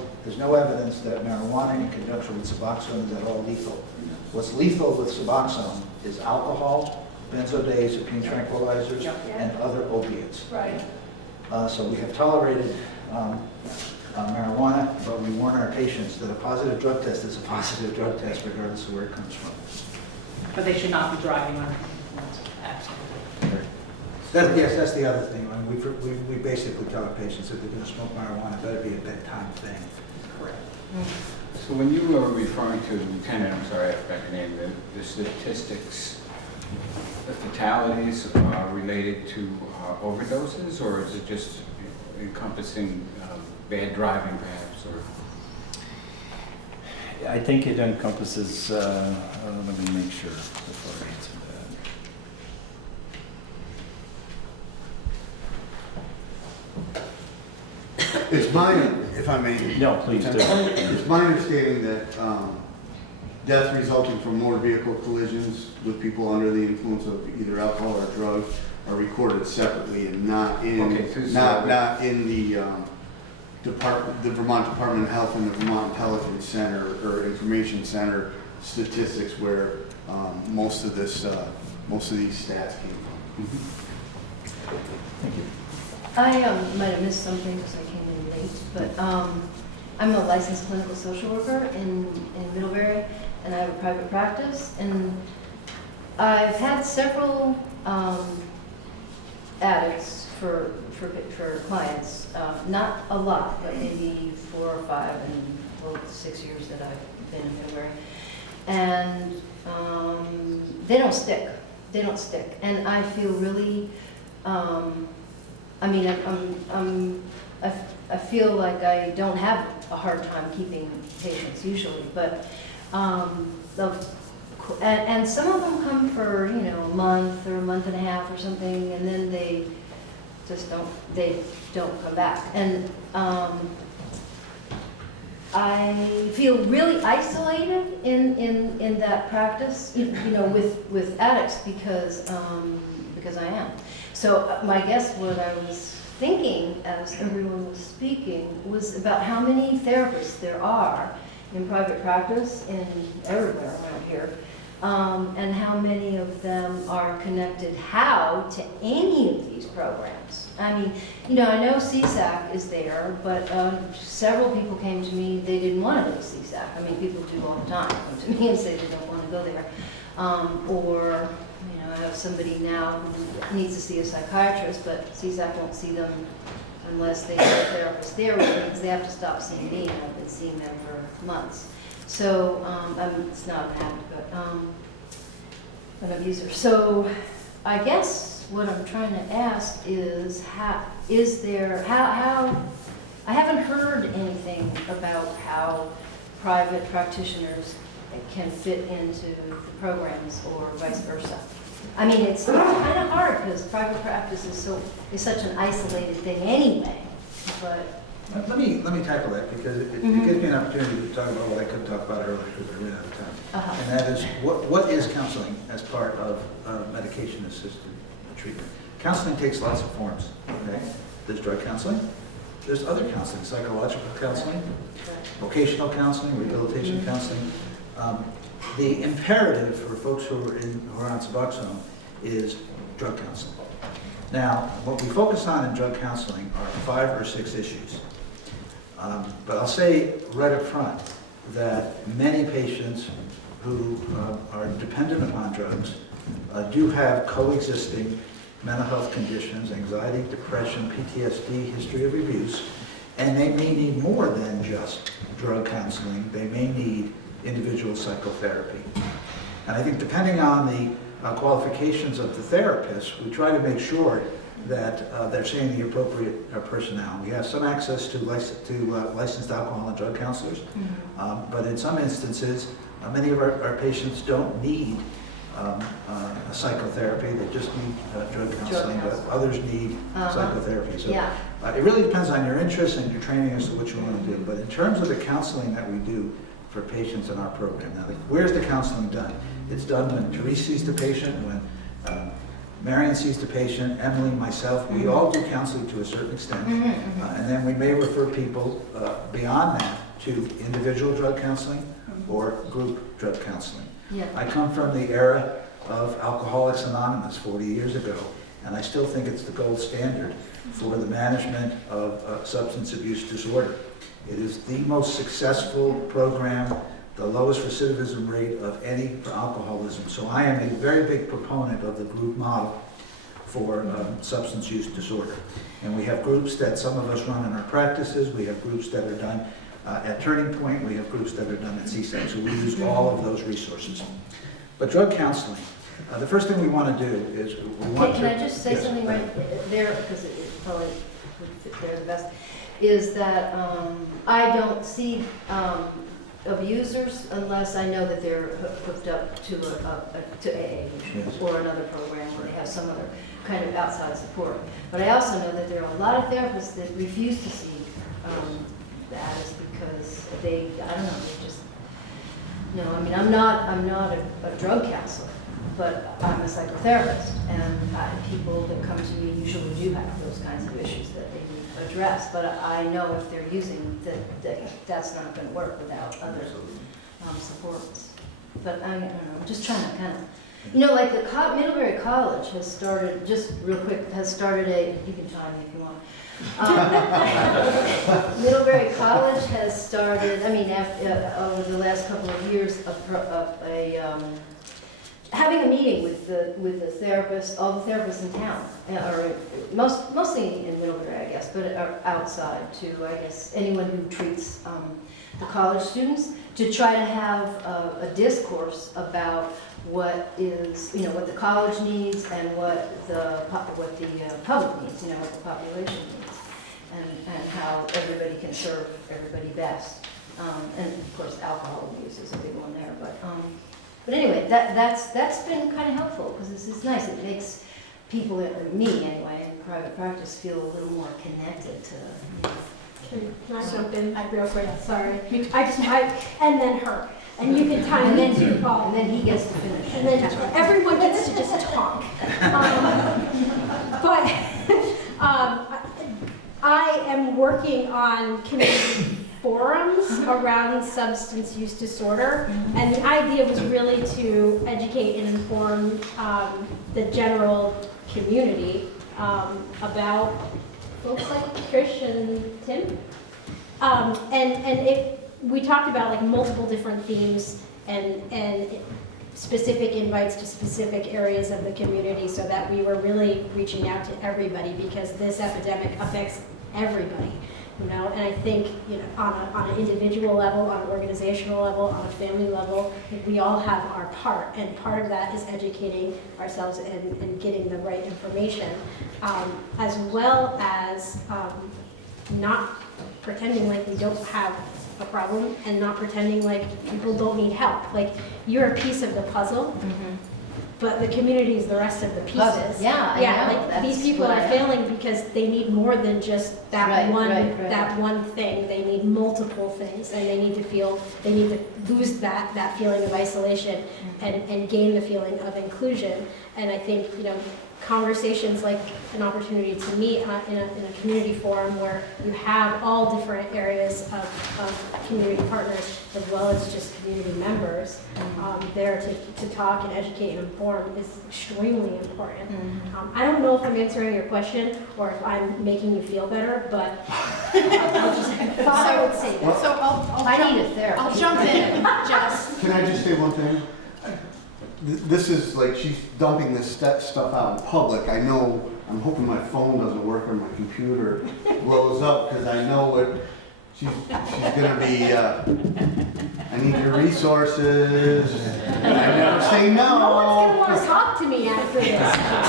evidence that marijuana in conjunction with Suboxone is at all lethal. What's lethal with Suboxone is alcohol, benzodiazepine tranquilizers, and other opiates. Right. So we have tolerated marijuana, but we warn our patients that a positive drug test is a positive drug test regardless of where it comes from. But they should not be driving on absolutely. Yes, that's the other thing. I mean, we basically tell our patients that they're going to smoke marijuana, it better be a bedtime thing. Correct. So when you were referring to, Lieutenant, I'm sorry, I forgot your name, the statistics, the fatalities are related to overdoses, or is it just encompassing bad driving, perhaps? Or I think it encompasses, let me make sure before I answer that. It's mine, if I may. No, please do. It's my understanding that death resulting from motor vehicle collisions with people under the influence of either alcohol or drugs are recorded separately and not in not in the the Vermont Department of Health and the Vermont Intelligence Center or Information Center statistics where most of these stats came from. Thank you. I might have missed something because I came in late, but I'm a licensed clinical social worker in Middlebury, and I have a private practice, and I've had several addicts for clients, not a lot, but maybe 4 or 5 in the 6 years that I've been in Middlebury, and they don't stick. They don't stick, and I feel really. I mean, I feel like I don't have a hard time keeping patients usually, but and some of them come for a month or a month and a half or something, and then they just don't come back. And I feel really isolated in that practice, with addicts because I am. So my guess, what I was thinking as everyone was speaking was about how many therapists there are in private practice and everywhere around here, and how many of them are connected how to any of these programs. I mean, you know, I know CSAC is there, but several people came to me, they didn't want to go to CSAC. I mean, people do all the time come to me and say they don't want to go there. Or, you know, I have somebody now who needs to see a psychiatrist, but CSAC won't see them unless they have a therapist there, which means they have to stop seeing me, and I've been seeing them for months. So, it's not an addict, but an abuser. So, I guess what I'm trying to ask is, I haven't heard anything about how private practitioners can fit into the programs or vice versa. I mean, it's kind of hard because private practice is such an isolated thing anyway, but. Let me tackle that because it gives me an opportunity to talk about what I couldn't talk about earlier because I ran out of time. And that is, what is counseling as part of medication-assisted treatment? Counseling takes lots of forms, okay? There's drug counseling, there's other counseling, psychological counseling, vocational counseling, rehabilitation counseling. The imperative for folks who are on Suboxone is drug counseling. Now, what we focus on in drug counseling are 5 or 6 issues. But I'll say right up front that many patients who are dependent upon drugs do have coexisting mental health conditions, anxiety, depression, PTSD, history of abuse, and they may need more than just drug counseling. They may need individual psychotherapy. And I think depending on the qualifications of the therapist, we try to make sure that they're seeing the appropriate personnel. We have some access to licensed alcohol and drug counselors, but in some instances, many of our patients don't need a psychotherapy, they just need drug counseling, but others need psychotherapy. So it really depends on your interests and your training as to what you want to do. But in terms of the counseling that we do for patients in our program, now where's the counseling done? It's done when Therese sees the patient, when Marion sees the patient, Emily, myself, we all do counseling to a certain extent. And then we may refer people beyond that to individual drug counseling or group drug counseling. I come from the era of Alcoholics Anonymous 40 years ago, and I still think it's the gold standard for the management of substance abuse disorder. It is the most successful program, the lowest recidivism rate of any for alcoholism. So I am a very big proponent of the group model for substance use disorder. And we have groups that some of us run in our practices, we have groups that are done at Turning Point, we have groups that are done at CSAC, so we use all of those resources. But drug counseling, the first thing we want to do is we want Can I just say something right there, because it probably would fit there the best, is that I don't see abusers unless I know that they're hooked up to AA or another program where they have some other kind of outside support. But I also know that there are a lot of therapists that refuse to see Addis because they, I don't know, they just, no, I mean, I'm not a drug counselor, but I'm a psychotherapist, and people that come to me usually do have those kinds of issues that they need addressed, but I know if they're using that's not going to work without other supports. But I don't know, I'm just trying to kind of, you know, like the Middlebury College has started, just real quick, has started you can chime in if you want. Middlebury College has started, I mean, over the last couple of years, having a meeting with the therapist, all the therapists in town, or mostly in Middlebury, I guess, but outside too, I guess, anyone who treats the college students, to try to have a discourse about what is, you know, what the college needs and what the public needs, you know, what the population needs, and how everybody can serve everybody best. And of course, alcohol abuse is a big one there, but anyway, that's been kind of helpful because this is nice. It makes people, me anyway, in private practice, feel a little more connected to. Can I jump in real quick? Sorry. And then her. And you can time in too, Paul. And then he gets to finish. And then everyone gets to just talk. But I am working on community forums around substance use disorder, and the idea was really to educate and inform the general community about folks like Trish and Tim. We talked about like multiple different themes and specific invites to specific areas of the community, so that we were really reaching out to everybody, because this epidemic affects everybody, you know. And I think, you know, on an individual level, on an organizational level, on a family level, we all have our part, and part of that is educating ourselves and getting the right information, as well as not pretending like we don't have a problem, and not pretending like people don't need help. Like, you're a piece of the puzzle, but the community is the rest of the pieces. Puzzle. Yeah, I know. Like, That's these people what are I am. failing because they need more than just that Right. that one thing. They need multiple things, and they need to lose that feeling of isolation and gain the feeling of inclusion. And I think, you know, conversations like an opportunity to meet in a community forum where you have all different areas of community partners as well as just community members there to talk and educate and inform is extremely important. I don't know if I'm answering your question or if I'm making you feel better, but I thought I would say that. So I'll I jump, need a therapist. I'll jump in, Jess. Can I just say one thing? This is like, she's dumping this stuff out in public. I know, I'm hoping my phone doesn't work or my computer blows up, because I know what she's gonna be, I need your resources. I never say no. No one's gonna want to talk to me after this.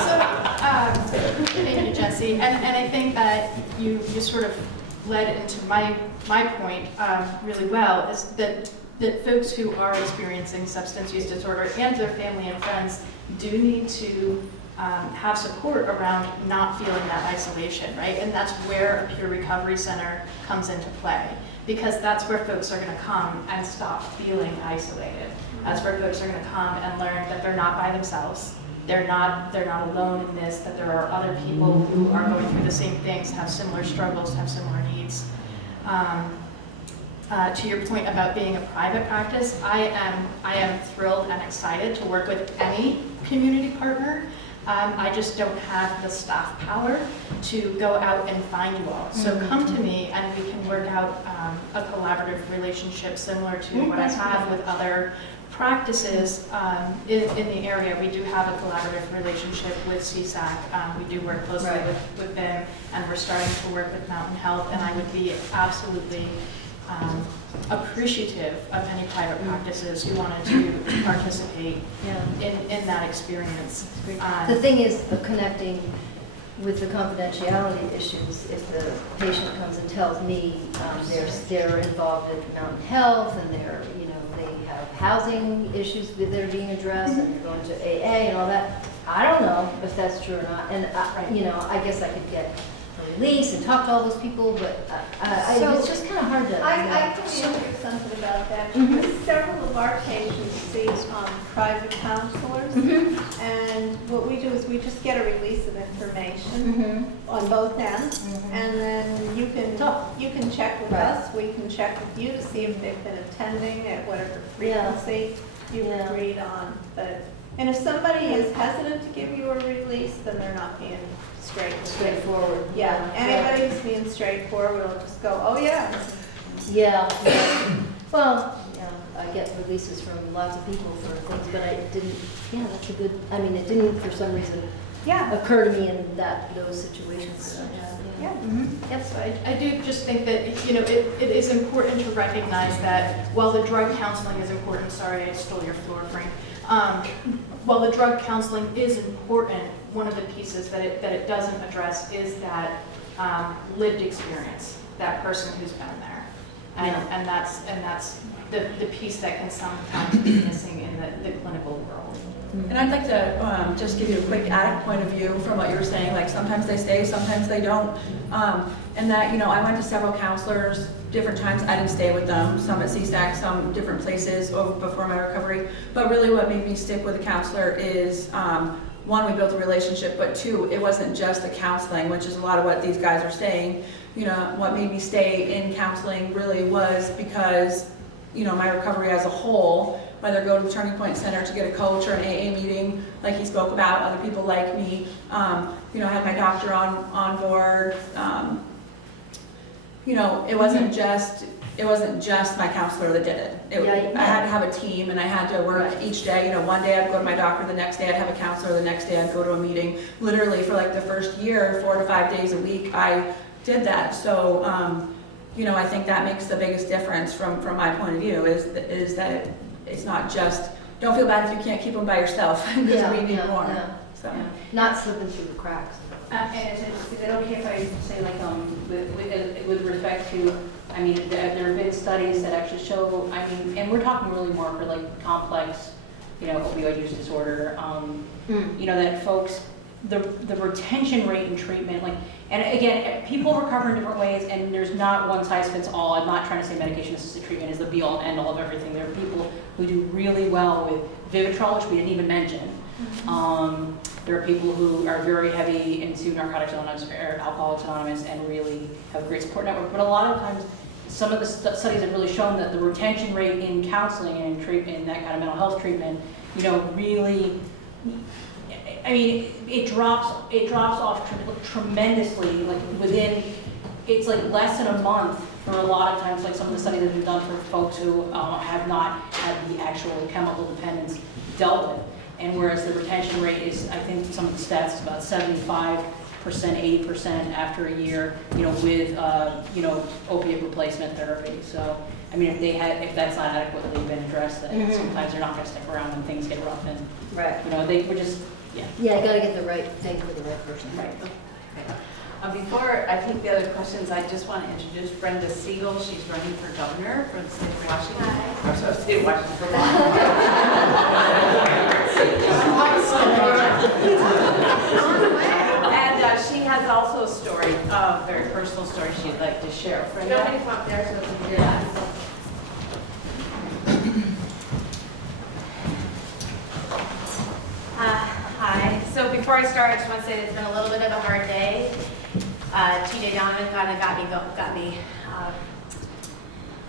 So, thank you, Jesse. And I think that you sort of led into my point really well, is that folks who are experiencing substance use disorder and their family and friends do need to have support around not feeling that isolation, right? And that's where a peer recovery center comes into play, because that's where folks are going to come and stop feeling isolated. That's where folks are going to come and learn that they're not by themselves. They're not alone in this, that there are other people who are going through the same things, have similar struggles, have similar needs. To your point about being a private practice, I am thrilled and excited to work with any community partner. I just don't have the staff power to go out and find you all. So come to me and we can work out a collaborative relationship similar to what I have with other practices in the area. We do have a collaborative relationship with CSAC. We do work closely with them, and we're starting to work with Mountain Health, and I would be absolutely appreciative of any private practices who wanted to participate in that experience. The thing is connecting with the confidentiality issues. If the patient comes and tells me they're involved in Mountain Health and they have housing issues that are being addressed and they're going to AA and all that, I don't know if that's true or not. And I guess I could get a release and talk to all those people, but it's just kind of hard to. I can answer something about that, because several of our patients see private counselors, and what we do is we just get a release of information on both ends, and then you can check with us, we can check with you to see if they've been attending at whatever frequency you've agreed on. And if somebody is hesitant to give you a release, then they're not being straightforward. Yeah, anybody who's being straightforward will just go, oh yeah. Yeah. Well, I get releases from lots of people for things, but I didn't. Yeah, that's a good. I mean, it didn't for some reason occur to me in those situations. Yep. So I do just think that it is important to recognize that while the drug counseling is important. Sorry, I stole your floor, Frank. While the drug counseling is important, one of the pieces that it doesn't address is that lived experience, that person who's been there, and that's the piece that can sometimes be missing in the clinical world. And I'd like to just give you a quick added point of view from what you were saying, like sometimes they stay, sometimes they don't. And that, I went to several counselors, different times. I didn't stay with them, some at CSAC, some different places before my recovery. But really what made me stick with a counselor is, one, we built a relationship, but two, it wasn't just the counseling, which is a lot of what these guys are saying. what made me stay in counseling really was because, my recovery as a whole, whether go to the Turning Point Center to get a coach or an AA meeting, like he spoke about, other people like me, had my doctor on board. It wasn't just my counselor that did it. I had to have a team, and I had to work each day. One day I'd go to my doctor, the next day I'd have a counselor, the next day I'd go to a meeting. Literally for like the first year, 4 to 5 days a week, I did that. So, I think that makes the biggest difference from my point of view is that it's not just, don't feel bad if you can't keep them by yourself, because we need more. So. Not slipping through the cracks. Is it okay if I say, like, with respect to, there have been studies that actually show, and we're talking really more for like complex, opioid use disorder, that folks, the retention rate in treatment, and again, people recover in different ways, and there's not one size fits all. I'm not trying to say medication-assisted treatment is the be-all and end-all of everything. There are people who do really well with Vivitrol, which we didn't even mention. There are people who are very heavy into Narcotics Anonymous or Alcoholics Anonymous and really have a great support network. But a lot of times, some of the studies have really shown that the retention rate in counseling and in treatment, in that kind of mental health treatment, really, it drops off tremendously. Like within, it's like less than a month for a lot of times. Like some of the studies that have been done for folks who have not had the actual chemical dependence dealt with. And whereas the retention rate is, I think some of the stats is about 75%, 80% after a year, with opiate replacement therapy. So, if that's not adequately been addressed, then sometimes they're not going to stick around when things get rough, and they were just Yeah, you gotta get the right thing for the right person. Right. Before I take the other questions, I just want to introduce Brenda Siegel. She's running for governor for the state of Washington. I'm sorry, state of Washington, and she has also a story, a very personal story she'd like to share. Brenda? You want me to come up there so they can hear that? Hi. So before I start, I just want to say it's been a little bit of a hard day. T.J. Donovan kind of got me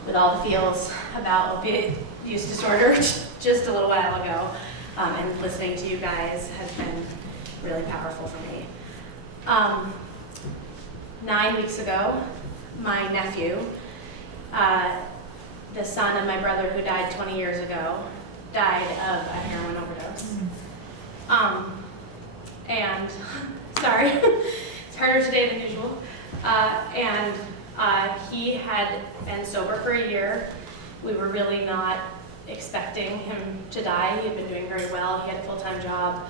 with all the feels about opiate use disorder just a little while ago. And listening to you guys has been really powerful for me. 9 weeks ago, my nephew, the son of my brother who died 20 years ago, died of a heroin overdose. And sorry, it's harder today than usual. He had been sober for a year. We were really not expecting him to die. He had been doing very well. He had a full-time job.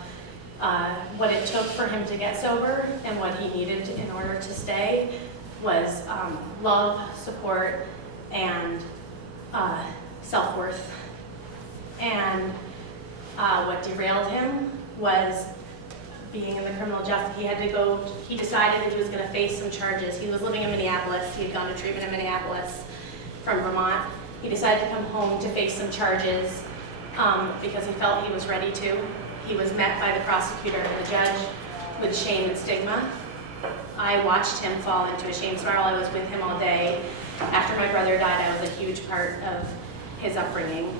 What it took for him to get sober and what he needed in order to stay was love, support, and self-worth. And what derailed him was being in the criminal justice. He decided that he was going to face some charges. He was living in Minneapolis. He had gone to treatment in Minneapolis from Vermont. He decided to come home to face some charges because he felt he was ready to. He was met by the prosecutor and the judge with shame and stigma. I watched him fall into a shame spiral. I was with him all day. After my brother died, I was a huge part of his upbringing.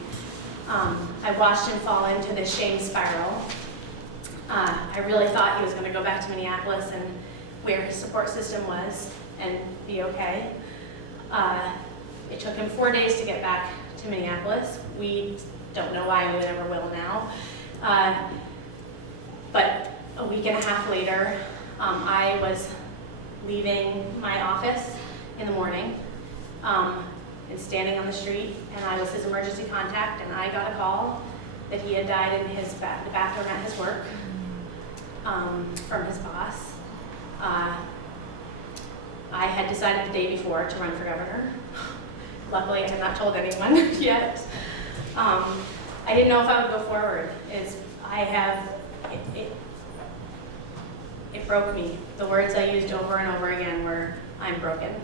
I watched him fall into this shame spiral. I really thought he was going to go back to Minneapolis and where his support system was and be okay. It took him 4 days to get back to Minneapolis. We don't know why, we never will now. But a week and a half later, I was leaving my office in the morning and standing on the street, and I was his emergency contact, and I got a call that he had died in the bathroom at his work from his boss. I had decided the day before to run for governor. Luckily, I had not told anyone yet. I didn't know if I would go forward. It broke me. The words I used over and over again were, "I'm broken."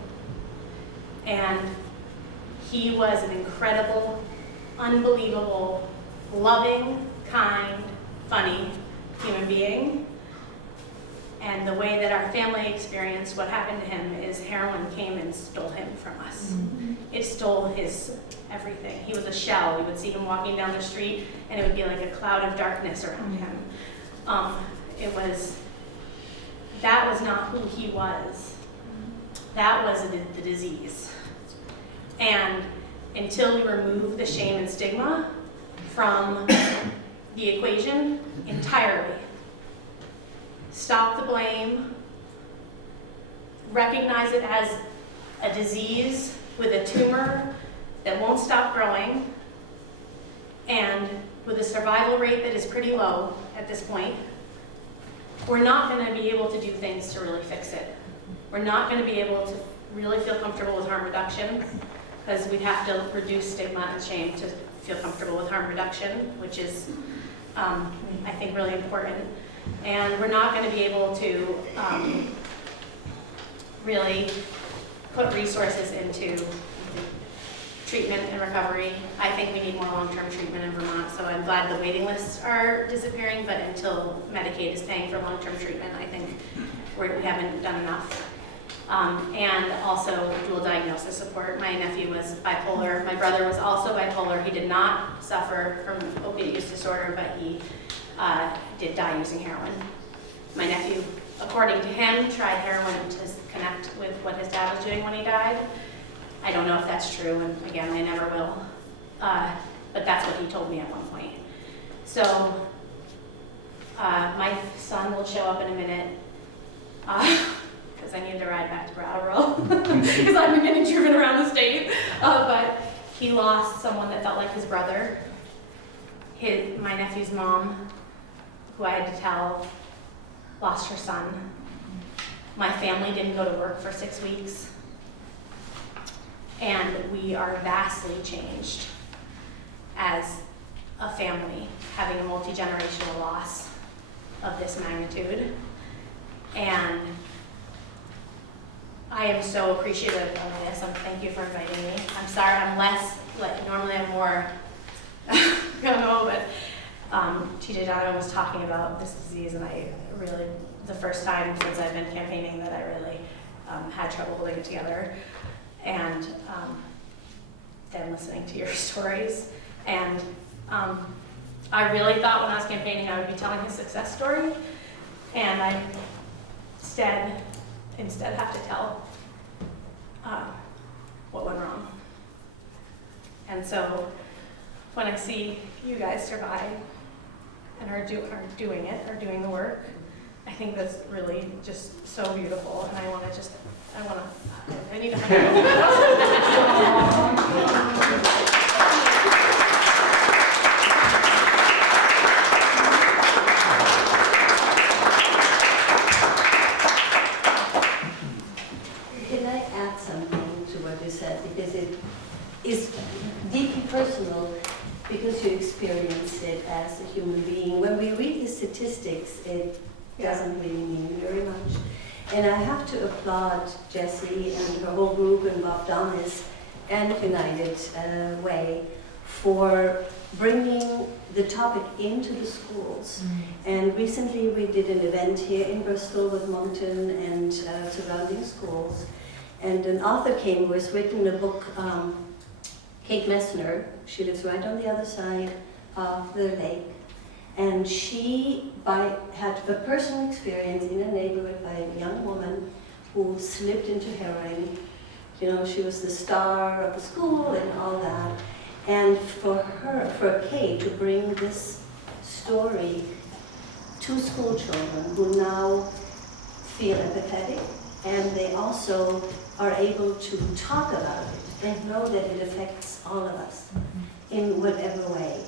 And he was an incredible, unbelievable, loving, kind, funny human being. And the way that our family experienced what happened to him is heroin came and stole him from us. It stole his everything. He was a shell. We would see him walking down the street and it would be like a cloud of darkness around him. That was not who he was. That was the disease. And until we remove the shame and stigma from the equation entirely, stop the blame, recognize it as a disease with a tumor that won't stop growing, and with a survival rate that is pretty low at this point, we're not going to be able to do things to really fix it. We're not going to be able to really feel comfortable with harm reduction, because we'd have to reduce stigma and shame to feel comfortable with harm reduction, which is, I think, really important. And we're not going to be able to really put resources into treatment and recovery. I think we need more long-term treatment in Vermont, so I'm glad the waiting lists are disappearing, but until Medicaid is paying for long-term treatment, I think we haven't done enough. And also dual diagnosis support. My nephew was bipolar. My brother was also bipolar. He did not suffer from opiate use disorder, but he did die using heroin. My nephew, according to him, tried heroin to connect with what his dad was doing when he died. I don't know if that's true, and again, I never will. But that's what he told me at one point. So my son will show up in a minute, because I need to ride back to Brattleboro, because I've been getting driven around the state. But he lost someone that felt like his brother. My nephew's mom, who I had to tell, lost her son. My family didn't go to work for 6 weeks. And we are vastly changed as a family, having a multi-generational loss of this magnitude. And I am so appreciative of this. Thank you for inviting me. I'm sorry, I'm less, normally I'm more, I don't know, but TJ Donovan was talking about this disease, and I really, the first time since I've been campaigning that I really had trouble holding it together. And then listening to your stories. And I really thought when I was campaigning I would be telling his success story, and I instead have to tell what went wrong. And so when I see you guys survive and are doing the work, I think that's really just so beautiful, and I need to hug you. Can I add something to what you said? Because it is deeply personal, because you experienced it as a human being. When we read the statistics, it doesn't really mean very much. And I have to applaud Jessie and her whole group and Bob Donis and United Way for bringing the topic into the schools. And recently we did an event here in Bristol with Moncton and surrounding schools. And an author came who has written a book, Kate Messner. She lives right on the other side of the lake. And she had a personal experience in a neighborhood by a young woman who slipped into heroin. You know, she was the star of the school and all that. And for Kate to bring this story to school children who now feel empathetic, and they also are able to talk about it and know that it affects all of us in whatever way,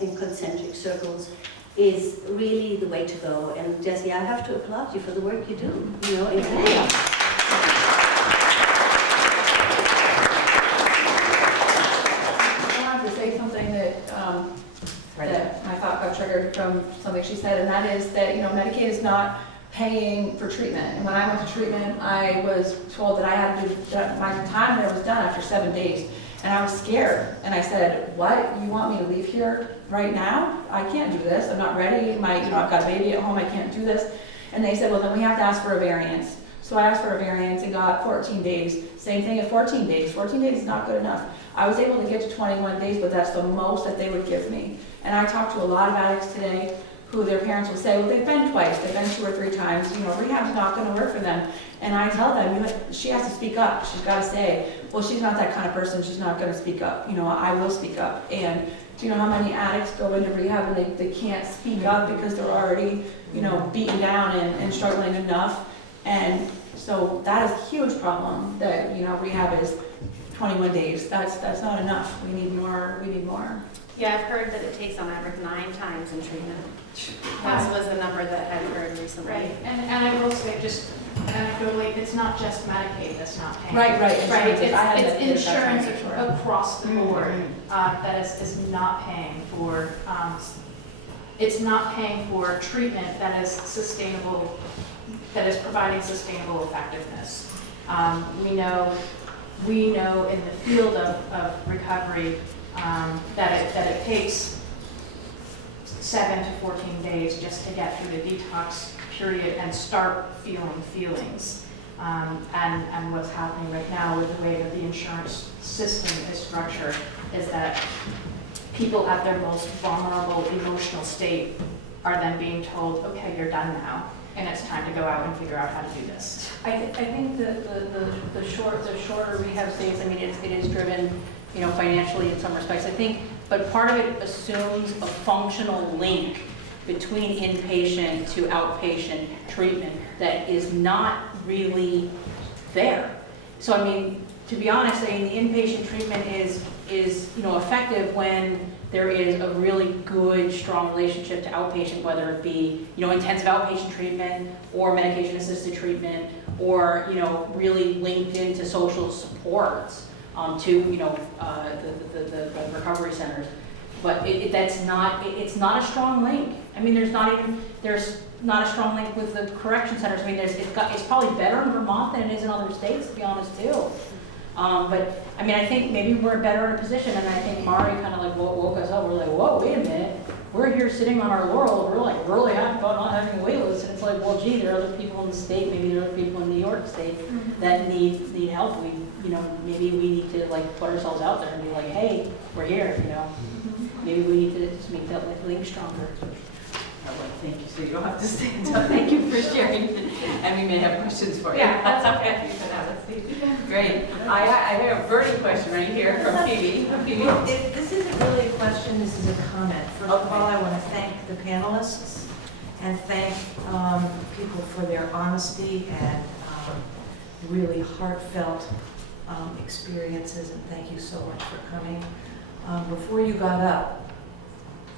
in concentric circles, is really the way to go. And Jessie, I have to applaud you for the work you do, you know, in Canada. I wanted to say something that I thought got triggered from something she said, and that is that, you know, Medicaid is not paying for treatment. And when I went to treatment, I was told that I had to do, that my time there was done after 7 days. And I was scared. And I said, what? You want me to leave here right now? I can't do this. I'm not ready. I've got a baby at home. I can't do this. And they said, well, then we have to ask for a variance. So I asked for a variance and got 14 days. Same thing at 14 days. 14 days is not good enough. I was able to get to 21 days, but that's the most that they would give me. And I talked to a lot of addicts today who their parents will say, well, they've been twice, they've been 2 or 3 times, rehab's not gonna work for them. And I tell them, she has to speak up. She's gotta say, well, she's not that kind of person, she's not gonna speak up. I will speak up. And do you know how many addicts go into rehab and they can't speak up because they're already, beaten down and struggling enough? And so that is a huge problem that, rehab is 21 days. That's not enough. We need more. Yeah, I've heard that it takes on average 9 times in treatment. That was the number that I've heard recently. Right, and I will say, just anecdotally, it's not just Medicaid that's not paying. Right. It's insurance across the board that is not paying for, it's not paying for treatment that is sustainable, that is providing sustainable effectiveness. We know in the field of recovery that it takes 7 to 14 days just to get through the detox period and start feeling feelings. And what's happening right now with the way that the insurance system is structured is that people at their most vulnerable emotional state are then being told, okay, you're done now, and it's time to go out and figure out how to do this. I think the shorter rehab stays, it is driven, financially in some respects, I think, but part of it assumes a functional link between inpatient to outpatient treatment that is not really there. So to be honest, the inpatient treatment is effective when there is a really good, strong relationship to outpatient, whether it be, intensive outpatient treatment or medication-assisted treatment, or, really linked into social supports to, the recovery centers. But it's not a strong link. There's not a strong link with the correction centers. It's probably better in Vermont than it is in other states, to be honest, too. But I think maybe we're better in a position, and I think Mari kind of woke us up. We're like, whoa, wait a minute. We're here sitting on our laurels. We're really happy about not having a wait list. And it's like, well, gee, there are other people in the state, maybe there are other people in New York State that need help. Maybe we need to put ourselves out there and be like, hey, we're here. Maybe we need to just make that link stronger. Thank you, so you don't have to stand up. Thank you for sharing, and we may have questions for you. Yeah, that's okay. Great. I have a burning question right here from Phoebe. Well, this isn't really a question, this is a comment. First of all, I want to thank the panelists and thank people for their honesty and really heartfelt experiences, and thank you so much for coming. Before you got up,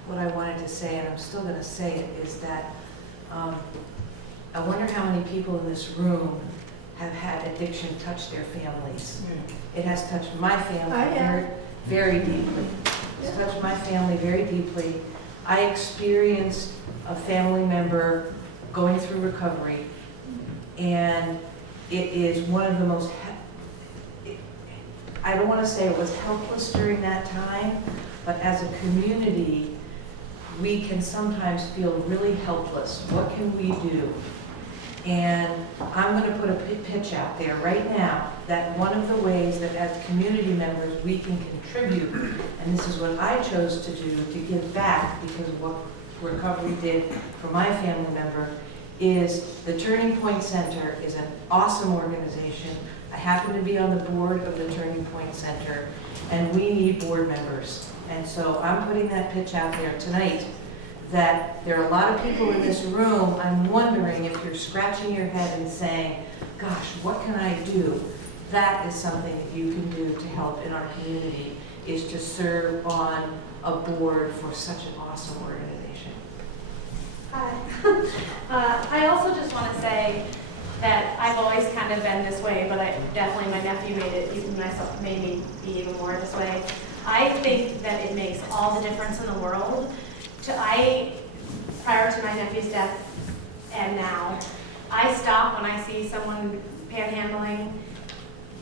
what I wanted to say, and I'm still going to say it, is that I wonder how many people in this room have had addiction touch their families. It has touched my family very deeply. It's touched my family very deeply. I experienced a family member going through recovery, and it is one of the most, I don't want to say it was helpless during that time, but as a community, we can sometimes feel really helpless. What can we do? And I'm going to put a pitch out there right now that one of the ways that as community members we can contribute, and this is what I chose to do to give back because of what recovery did for my family member, is the Turning Point Center is an awesome organization. I happen to be on the board of the Turning Point Center, and we need board members. And so I'm putting that pitch out there tonight that there are a lot of people in this room. I'm wondering if you're scratching your head and saying, gosh, what can I do? That is something that you can do to help in our community, is to serve on a board for such an awesome organization. Hi. I also just want to say that I've always kind of been this way, but definitely my nephew made me be even more this way. I think that it makes all the difference in the world. Prior to my nephew's death and now, I stop when I see someone panhandling,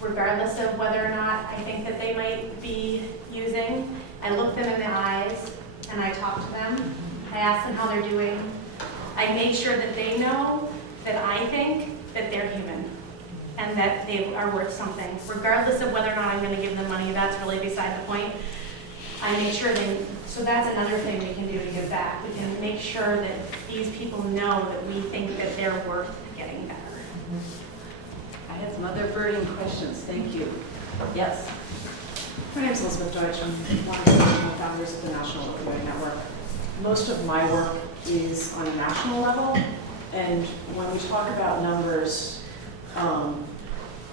regardless of whether or not I think that they might be using. I look them in the eyes and I talk to them. I ask them how they're doing. I make sure that they know that I think that they're human and that they are worth something, regardless of whether or not I'm going to give them money. That's really beside the point. I make sure so that's another thing we can do to give back. We can make sure that these people know that we think that they're worth getting better. I had some other burning questions. Thank you. Yes. My name is Elizabeth Deutsch. I'm one of the original founders of the National Opioid Network. Most of my work is on a national level, and when we talk about numbers on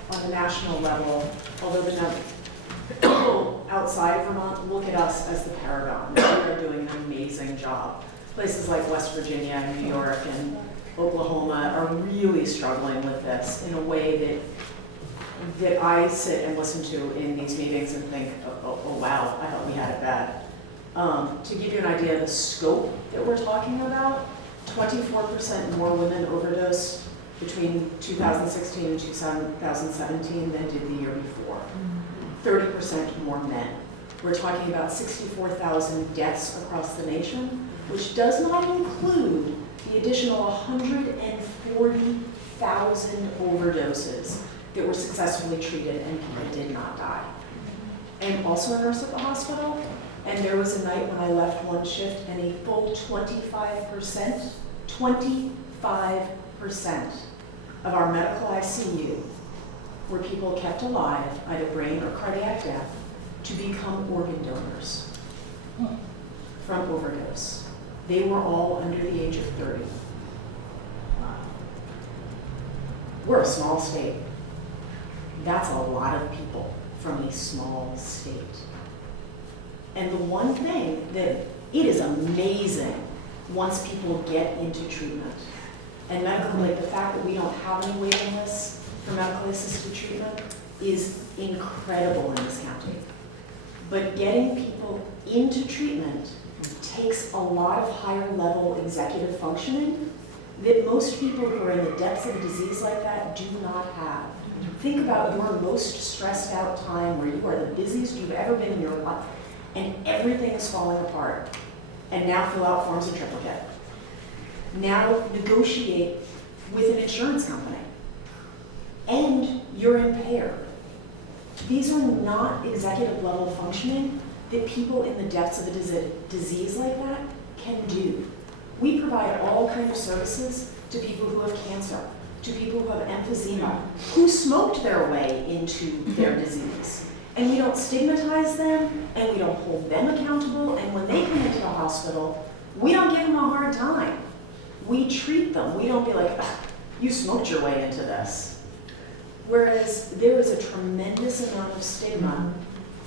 the national level, although the people outside of Vermont look at us as the paragon. We are doing an amazing job. Places like West Virginia and New York and Oklahoma are really struggling with this in a way that I sit and listen to in these meetings and think, oh wow, I thought we had it bad. To give you an idea of the scope that we're talking about, 24% more women overdosed between 2016 and 2017 than did the year before. 30% more men. We're talking about 64,000 deaths across the nation, which does not include the additional 140,000 overdoses that were successfully treated and people did not die. I'm also a nurse at the hospital, and there was a night when I left one shift and a full 25% of our medical ICU were people kept alive, either brain or cardiac death, to become organ donors from overdose. They were all under the age of 30. We're a small state. That's a lot of people from a small state. And the one thing that it is amazing once people get into treatment. And medical, like the fact that we don't have any waiting lists for medically assisted treatment is incredible in this county. But getting people into treatment takes a lot of higher level executive functioning that most people who are in the depths of a disease like that do not have. Think about your most stressed out time where you are the busiest you've ever been in your life and everything is falling apart. And now fill out forms in triplicate. Now negotiate with an insurance company. And you're impaired. These are not executive level functioning that people in the depths of a disease like that can do. We provide all kinds of services to people who have cancer, to people who have emphysema, who smoked their way into their disease. And we don't stigmatize them, and we don't hold them accountable, and when they come into the hospital, we don't give them a hard time. We treat them. We don't be like, ah, you smoked your way into this. Whereas there is a tremendous amount of stigma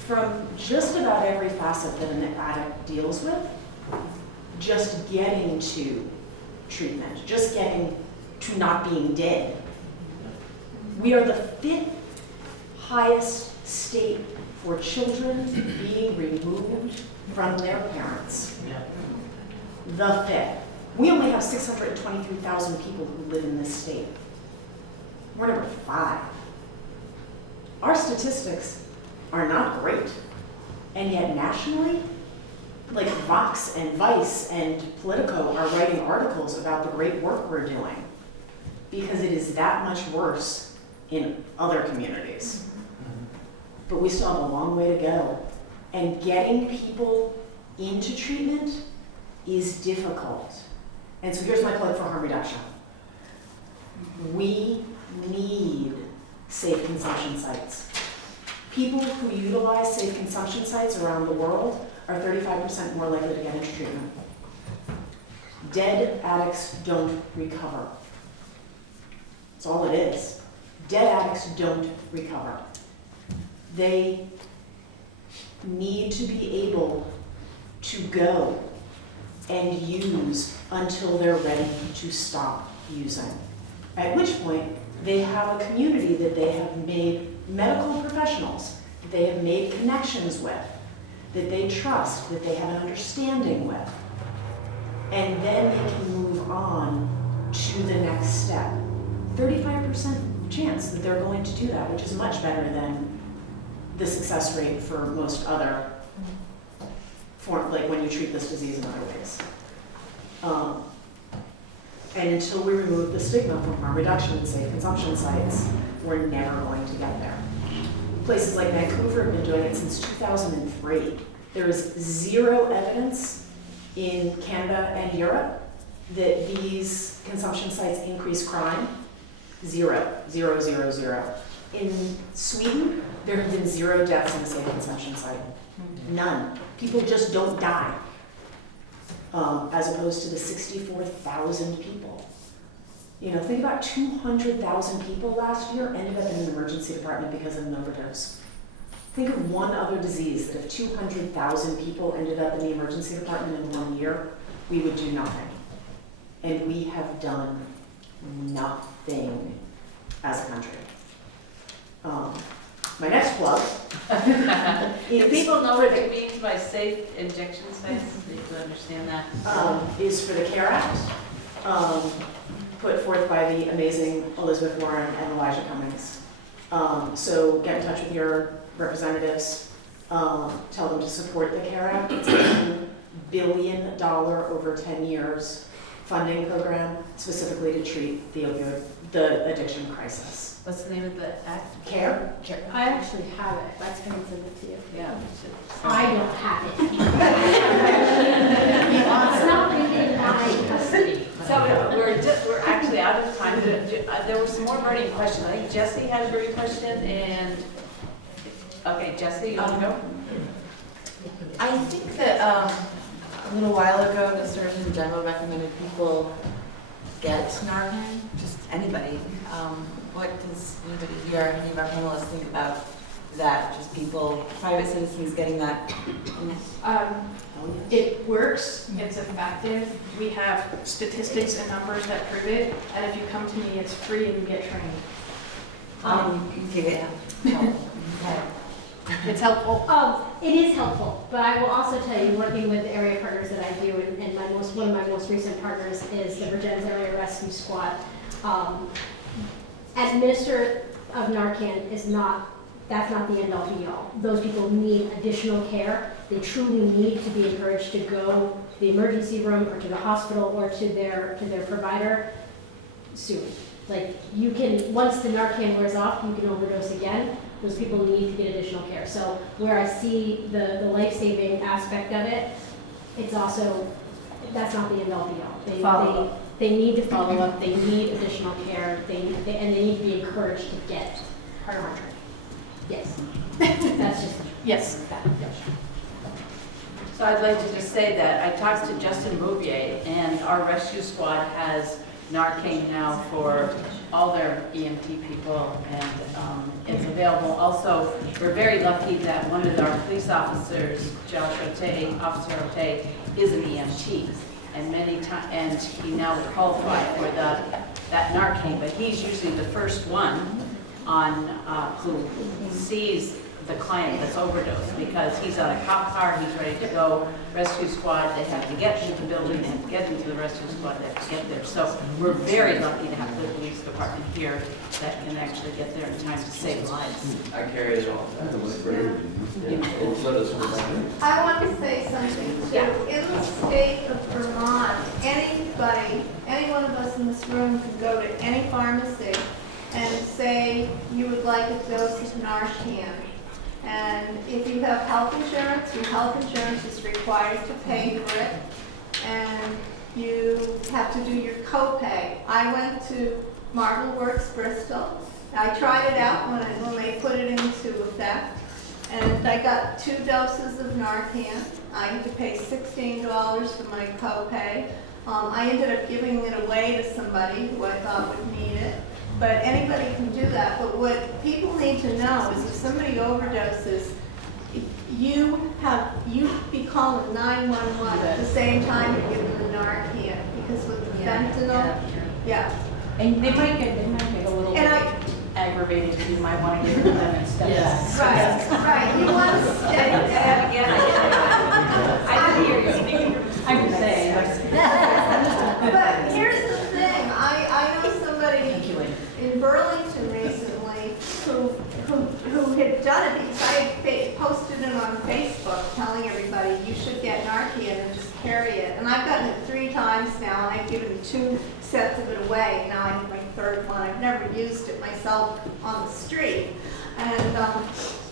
from just about every facet that an addict deals with, just getting to treatment, just getting to not being dead. We are the 5th highest state for children being removed from their parents. The 5th. We only have 623,000 people who live in this state. We're number 5. Our statistics are not great. And yet nationally, like Vox and Vice and Politico are writing articles about the great work we're doing because it is that much worse in other communities. But we still have a long way to go. And getting people into treatment is difficult. And so here's my plug for harm reduction. We need safe consumption sites. People who utilize safe consumption sites around the world are 35% more likely to get into treatment. Dead addicts don't recover. That's all it is. Dead addicts don't recover. They need to be able to go and use until they're ready to stop using. At which point, they have a community that they have made, medical professionals, that they have made connections with, that they trust, that they have an understanding with. And then they can move on to the next step. 35% chance that they're going to do that, which is much better than the success rate for most other forms, like when you treat this disease in other ways. And until we remove the stigma from our reduction in safe consumption sites, we're never going to get there. Places like Vancouver have been doing it since 2003. There is zero evidence in Canada and Europe that these consumption sites increase crime. Zero, zero, zero, zero. In Sweden, there have been 0 deaths in a safe consumption site. None. People just don't die. As opposed to the 64,000 people. You know, think about 200,000 people last year ended up in an emergency department because of an overdose. Think of one other disease that if 200,000 people ended up in the emergency department in 1 year, we would do nothing. And we have done nothing as a country. My next plug Do people know what it means by safe injection sites? Do you understand that? Is for the CARE Act, put forth by the amazing Elizabeth Warren and Elijah Cummings. So get in touch with your representatives, tell them to support the CARE Act. It's a $10 billion over 10 years funding program specifically to treat the addiction crisis. What's the name of the act? CARE? I actually have it. I can send it to you. Yeah. I don't have it. It's not in my custody. So we're actually out of time. There were some more burning questions. I think Jesse had a burning question and, okay, Jesse, you want to go? I think that a little while ago, the Surgeon General recommended people get Narcan, just anybody. What does anybody here, any of our panelists think about that? Just people, private citizens getting that? It works, it's effective. We have statistics and numbers that prove it. And if you come to me, it's free and you get trained. Okay. It's helpful. It is helpful, but I will also tell you, working with the area partners that I do, and one of my most recent partners is the Virginia's Area Rescue Squad. Administer of Narcan that's not the end all be all. Those people need additional care. They truly need to be encouraged to go to the emergency room or to the hospital or to their provider soon. Like you can, once the Narcan wears off, you can overdose again. Those people need to get additional care. So where I see the life-saving aspect of it, it's also, that's not the end all be all. They need to follow up, they need additional care, and they need to be encouraged to get hard work. Yes. That's just, yes. So I'd like to just say that I talked to Justin Bouvier, and our rescue squad has Narcan now for all their EMT people, and it's available. Also, we're very lucky that one of our police officers, Officer Ote, is an EMT, and he now qualified for that Narcan, but he's usually the first one on who sees the client that's overdosed, because he's on a cop car, he's ready to go. Rescue squad, they have to get into the building, they have to get into the rescue squad, they have to get there. So we're very lucky to have the police department here that can actually get there in time to save lives. I carry it all. I want to say something too. In the state of Vermont, any one of us in this room can go to any pharmacy and say you would like a dose of Narcan. And if you have health insurance, your health insurance is required to pay for it. And you have to do your copay. I went to Marble Works, Bristol. I tried it out when they put it into effect. And I got 2 doses of Narcan. I had to pay $16 for my copay. I ended up giving it away to somebody who I thought would need it. But anybody can do that. But what people need to know is if somebody overdoses, you be calling 911 at the same time you give them the Narcan, because with the fentanyl, And they might get a little aggravated, you might want to give them instead of that. Right. You want to stay there. I didn't hear you. I'm just saying. But here's the thing. I know somebody in Burlington recently who had done it because I had posted it on Facebook telling everybody you should get Narcan and just carry it. And I've gotten it 3 times now, and I've given 2 accepted it away. Now I have my third one. I've never used it myself on the street. And,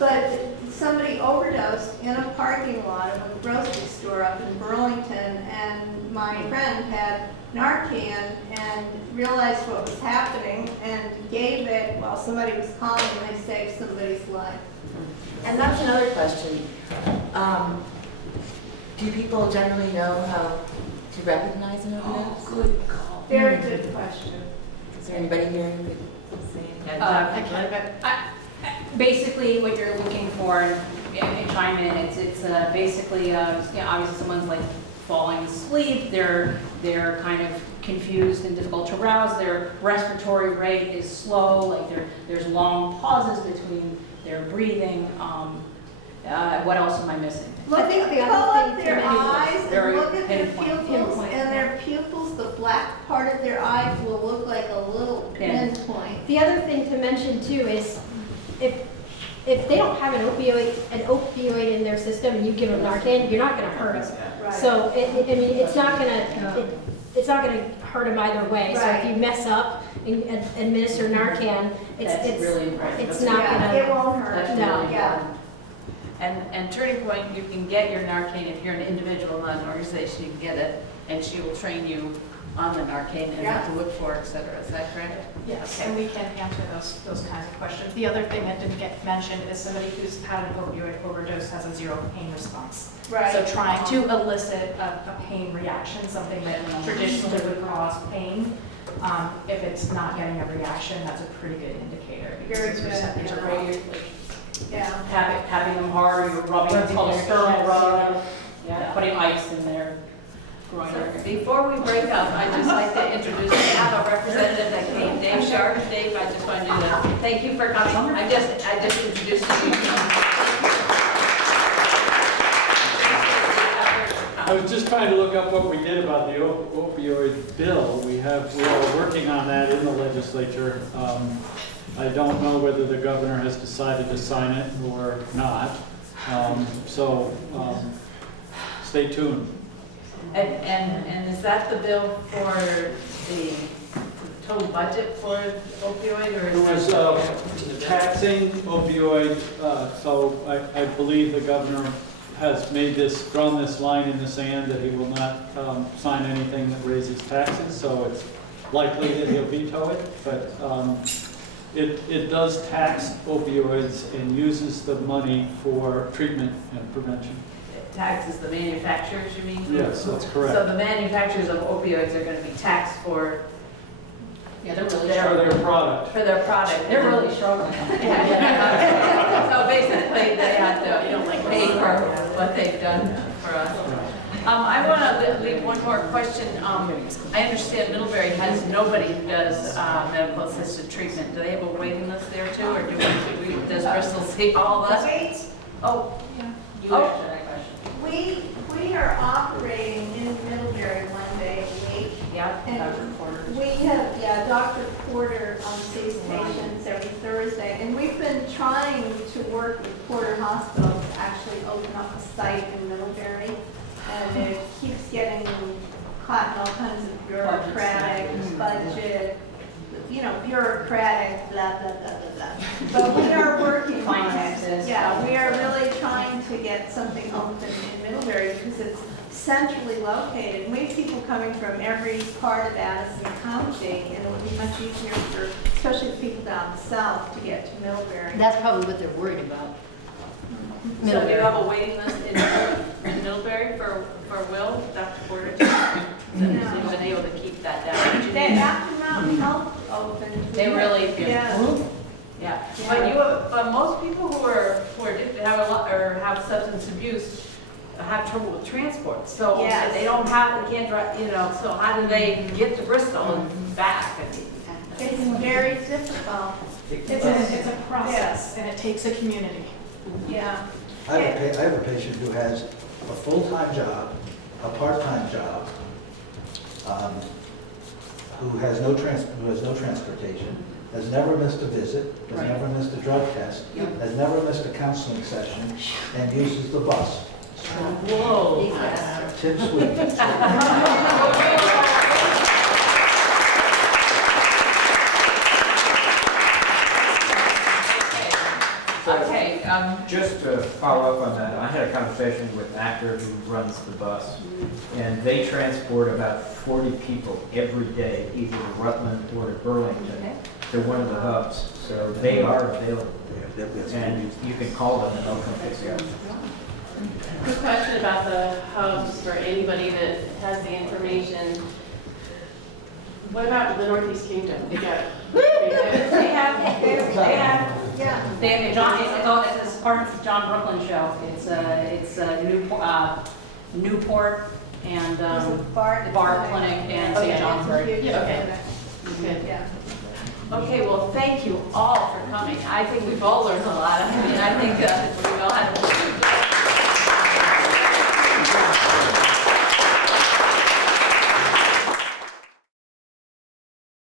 but somebody overdosed in a parking lot of a grocery store up in Burlington, and my friend had Narcan and realized what was happening and gave it while somebody was calling, and they saved somebody's life. And that's another question. Do people generally know how to recognize an overdose? Good call. Very good question. Is there anybody here who could say anything? I can, but basically what you're looking for, and chime in, it's basically, you know, obviously someone's like falling asleep, they're kind of confused and difficult to rouse, their respiratory rate is slow, like there's long pauses between their breathing. What else am I missing? Look at they pull up their eyes and look at their pinpoint. pupils, and their pupils, the black part of their eyes will look like a little pinpoint. The other thing to mention too is if they don't have an opioid in their system and you give them Narcan, you're not going to hurt them. Right. So I mean, it's not going to hurt them either way. So if you mess up and administer Narcan, it's really important. It's not going to. It won't hurt. That's No. really Yeah. And Turning Point, you can get your Narcan if you're an individual, not an organization, you can get it, and she will train you on the Narcan and what to look for, et cetera. Is that correct? Yes, Okay. and we can answer those kinds of questions. The other thing that didn't get mentioned is somebody who's had an opioid overdose has a zero pain response. Right. So trying to elicit a pain reaction, something that traditionally would cause pain, if it's not getting a reaction, that's a pretty good indicator. Because Very its good, receptors yeah. are really, Yeah. Having them hard, you're rubbing, it's called a sterile rub, putting ice in their groin area. So before we break up, I'd just like to introduce, we have a representative that came, Dave Sharp. Dave, I just want to do that. Thank you for coming. I just introduced you. I was just trying to look up what we did about the opioid bill. We are working on that in the legislature. I don't know whether the governor has decided to sign it or not. Stay tuned. And is that the bill for the total budget for opioid, or It is was taxing opioid, so I believe the governor has drawn this line in the sand that he will not sign anything that raises taxes, so it's likely that he'll veto it, but it does tax opioids and uses the money for treatment and prevention. taxes the manufacturers, you mean? Yes, that's correct. So the manufacturers of opioids are going to be taxed for Yeah, they're really For struggling. their product. for their product. They're really struggling. So basically, they have to pay for what they've done for us. I want to leave one more question. I understand Middlebury has nobody who does medical assisted treatment. Do they have a waiting list there too, or does Bristol see all of us? Oh, You answer that question. We are operating in Middlebury one day a week. Yeah, And Dr. Porter. we have, Dr. Porter sees patients every Thursday, and we've been trying to work with Porter Hospital to actually open up a site in Middlebury, and it keeps getting caught in all kinds of bureaucratic budget, bureaucratic, blah, blah, blah, blah, blah. But we are working on it. Finances. Yeah, we are really trying to get something open in Middlebury because it's centrally located. We have people coming from every part of Addison County, and it would be much easier for, especially the people down south, to get to Middlebury. That's probably what they're worried about. So you have a waiting list in Middlebury for Will, Dr. Porter? You've been able to keep that down. They After Mountain Health opened. They really do. Yeah. Yeah, but most people who are addicted have substance abuse have trouble with transport. So Yes. they can't drive. So how do they get to Bristol and back? It's very difficult. It's a process, and it takes a community. Yeah. I have a patient who has a full-time job, a part-time job, who has no transportation, has never missed a visit, has never missed a drug test, has never missed a counseling session, and uses the bus. Whoa. Tip sweet. Okay, Just to follow up on that, I had a conversation with an actor who runs the bus, and they transport about 40 people every day, either to Rutland or to Burlington, to one of the hubs. So they are available, and you can call them and they'll come pick you up. Quick question about the hubs for anybody that has the information. What about the Northeast Kingdom? They have, John, it's part of the John Brooklyn show. It's Newport and Bar Clinic and St. John's. Yeah, okay. Good. yeah. Okay, well, thank you all for coming. I think we've all learned a lot. I mean, I think we all had